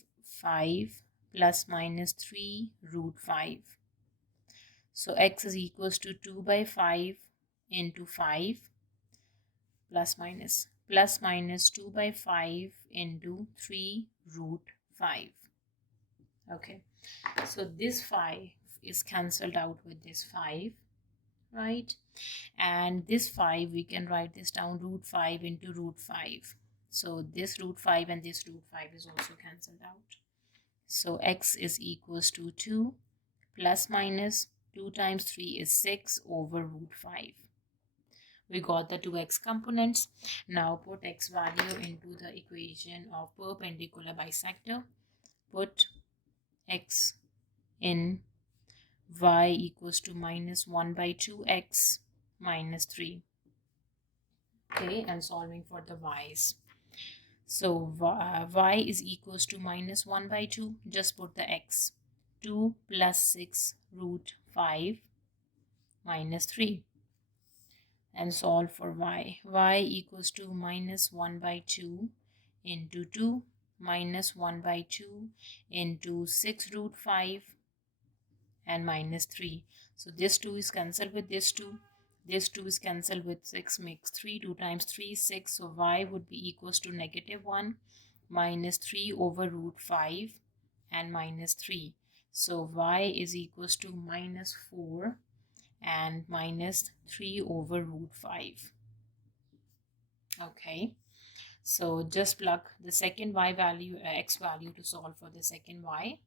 5 plus minus 3 root 5. So x is equals to 2 by 5 into 5 plus minus 2 by 5 into 3 root 5. Okay, so this 5 is cancelled out with this 5, right? And this 5, we can write this down, root 5 into root 5. So this root 5 and this root 5 is also cancelled out. So x is equals to 2 plus minus 2 times 3 is 6 over root 5. We got the 2x components. Now put x value into the equation of perpendicular bisector. Put x in y equals to minus 1 by 2x minus 3. Okay, and solving for the y's. So y is equals to minus 1 by 2. Just put the x. 2 plus 6 root 5 minus 3. And solve for y. Y equals to minus 1 by 2 into 2 minus 1 by 2 into 6 root 5 and minus 3. So this 2 is cancelled with this 2. This 2 is cancelled with 6, makes 3. 2 times 3 6. So y would be equals to negative 1 minus 3 over root 5 and minus 3. So y is equals to minus 4 and minus 3 over root 5. Okay, so just plug the second y value, x value, to solve for the second y.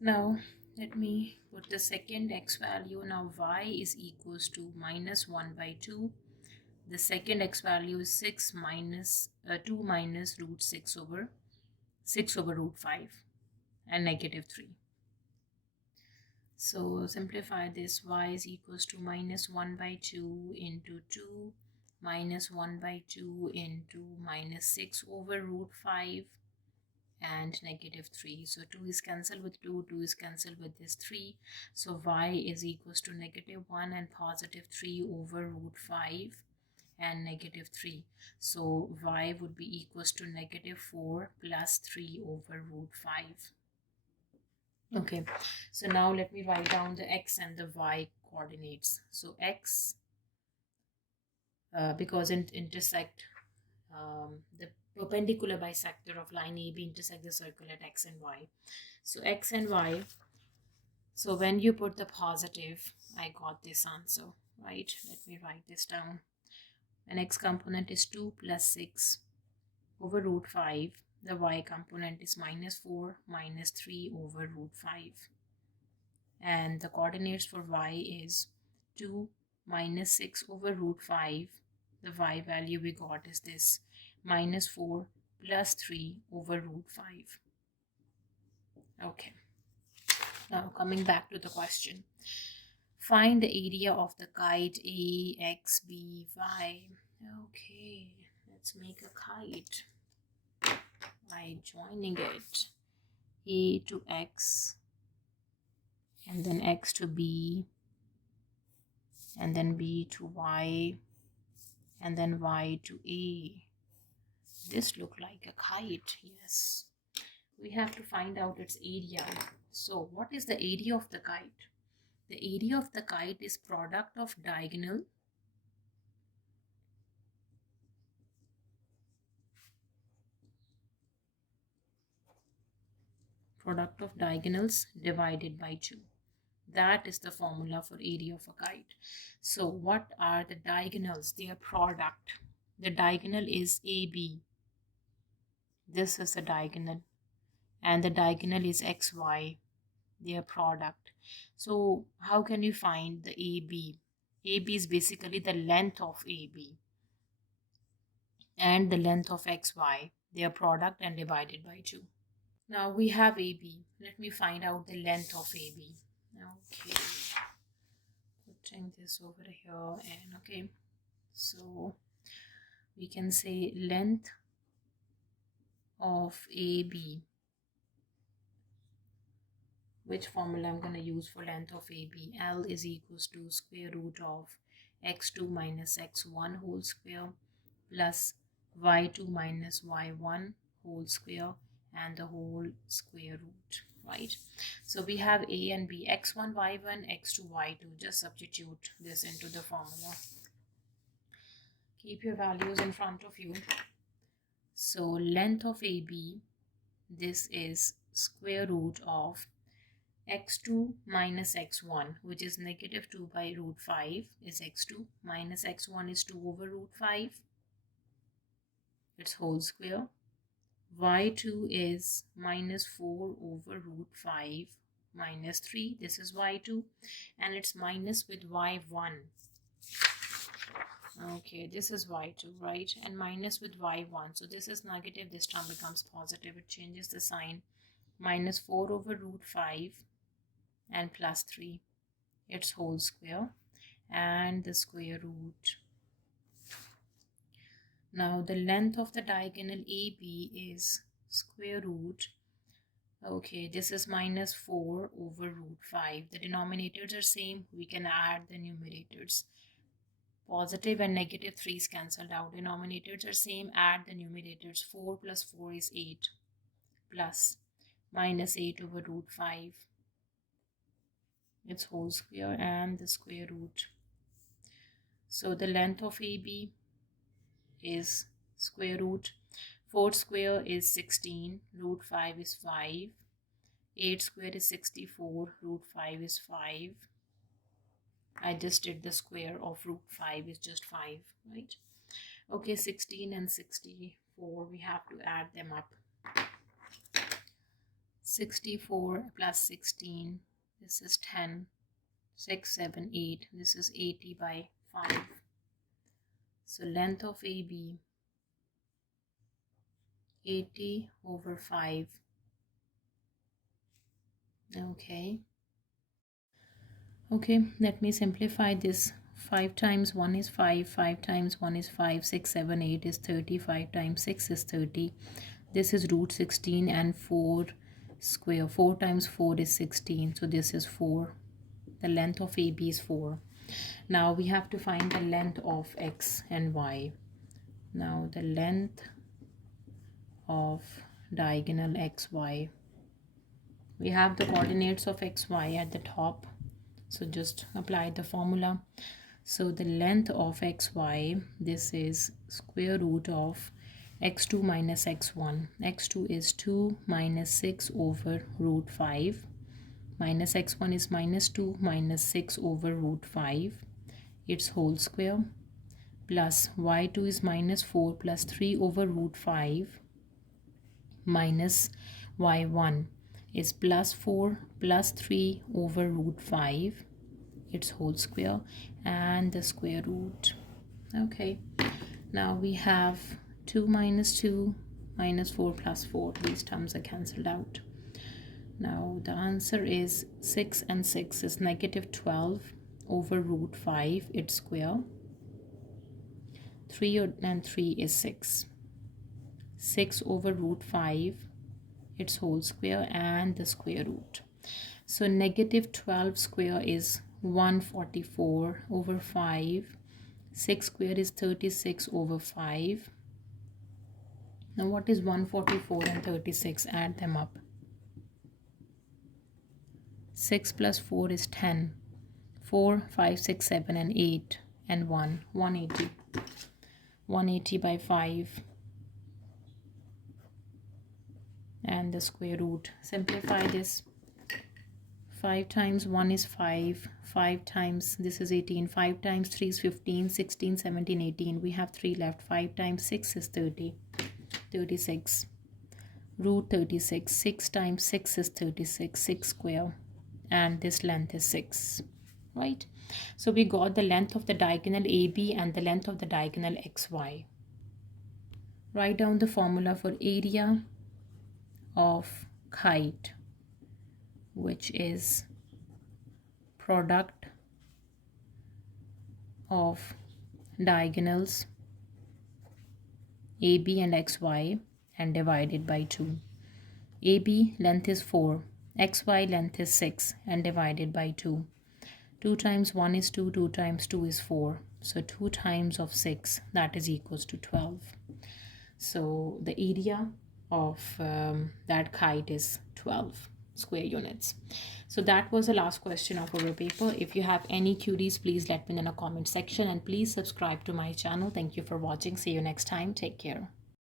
Now let me put the second x value. Now y is equals to minus 1 by 2. The second x value is 6 minus 2 minus root 6 over root 5 and negative 3. So simplify this. Y is equals to minus 1 by 2 into 2 minus 1 by 2 into minus 6 over root 5 and negative 3. So 2 is cancelled with 2, 2 is cancelled with this 3. So y is equals to negative 1 and positive 3 over root 5 and negative 3. So y would be equals to negative 4 plus 3 over root 5. Okay, so now let me write down the x and the y coordinates. So x, because it intersect the perpendicular bisector of line AB intersect the circle at x and y. So x and y, so when you put the positive, I got this answer, right? Let me write this down. An x component is 2 plus 6 over root 5. The y component is minus 4 minus 3 over root 5. And the coordinates for y is 2 minus 6 over root 5. The y value we got is this, minus 4 plus 3 over root 5. Okay, now coming back to the question. Find the area of the kite A, X, B, Y. Okay, let's make a kite by joining it. A to X, and then X to B, and then B to Y, and then Y to A. This looks like a kite, yes. We have to find out its area. So what is the area of the kite? The area of the kite is product of diagonals divided by 2. That is the formula for area of a kite. So what are the diagonals? Their product. The diagonal is AB. This is the diagonal. And the diagonal is XY. Their product. So how can you find the AB? AB is basically the length of AB and the length of XY. Their product and divided by 2. Now we have AB. Let me find out the length of AB. Okay, putting this over here, and okay, so we can say length of AB which formula I'm going to use for length of AB. L is equals to square root of x2 minus x1 whole square plus y2 minus y1 whole square and the whole square root, right? So we have a and b, x1 y1 x2 y2. Just substitute this into the formula. Keep your values in front of you. So length of AB, this is square root of x2 minus x1, which is negative 2 by root 5 is x2, minus x1 is 2 over root 5, its whole square. Y2 is minus 4 over root 5 minus 3, this is y2, and it's minus with y1. Okay, this is y2, right? And minus with y1. So this is negative, this term becomes positive. It changes the sign. Minus 4 over root 5 and plus 3. Its whole square and the square root. Now the length of the diagonal AB is square root. Okay, this is minus 4 over root 5. The denominators are same. We can add the numerators. Positive and negative 3's cancelled out. Denominators are same. Add the numerators. 4 plus 4 is 8. Plus minus 8 over root 5. Its whole square and the square root. So the length of AB is square root. 4 square is 16. Root 5 is 5. 8 square is 64. Root 5 is 5. I just did the square of root 5 is just 5, right? Okay, 16 and 64, we have to add them up. 64 plus 16, this is 10. 6, 7, 8, this is 80 by 5. So length of AB, 80 over 5. Okay, let me simplify this. 5 times 1 is 5, 5 times 1 is 5, 6, 7, 8 is 30, 5 times 6 is 30. This is root 16 and 4 square. 4 times 4 is 16, so this is 4. The length of AB is 4. Now we have to find the length of X and Y. Now the length of diagonal XY. We have the coordinates of XY at the top. So just apply the formula. So the length of XY, this is square root of x2 minus x1. x2 is 2 minus 6 over root 5. Minus x1 is minus 2 minus 6 over root 5. Its whole square. Plus y2 is minus 4 plus 3 over root 5. Minus y1 is plus 4 plus 3 over root 5, its whole square, and the square root. Okay, now we have 2 minus 2 minus 4 plus 4. These terms are cancelled out. Now the answer is 6 and 6 is negative 12 over root 5, its square. 3 and 3 is 6. 6 over root 5, its whole square, and the square root. So negative 12 square is 144 over 5. 6 square is 36 over 5. Now what is 144 and 36? Add them up. 6 plus 4 is 10. 4, 5, 6, 7, and 8, and 1. 180. 180 by 5. And the square root. Simplify this. 5 times 1 is 5. 5 times, this is 18. 5 times 3 is 15. 16, 17, 18. We have 3 left. 5 times 6 is 30. 36. Root 36. 6 times 6 is 36. 6 square. And this length is 6. Right? So we got the length of the diagonal AB and the length of the diagonal XY. Write down the formula for area of kite, which is product of diagonals AB and XY and divided by 2. AB length is 4. xy length is 6 and divided by 2. 2 times 1 is 2, 2 times 2 is 4. So 2 times of 6, that is equals to 12. So the area of that kite is 12 square units. So that was the last question of our paper. If you have any queries, please let me know in the comment section, and please subscribe to my channel. Thank you for watching. See you next time. Take care.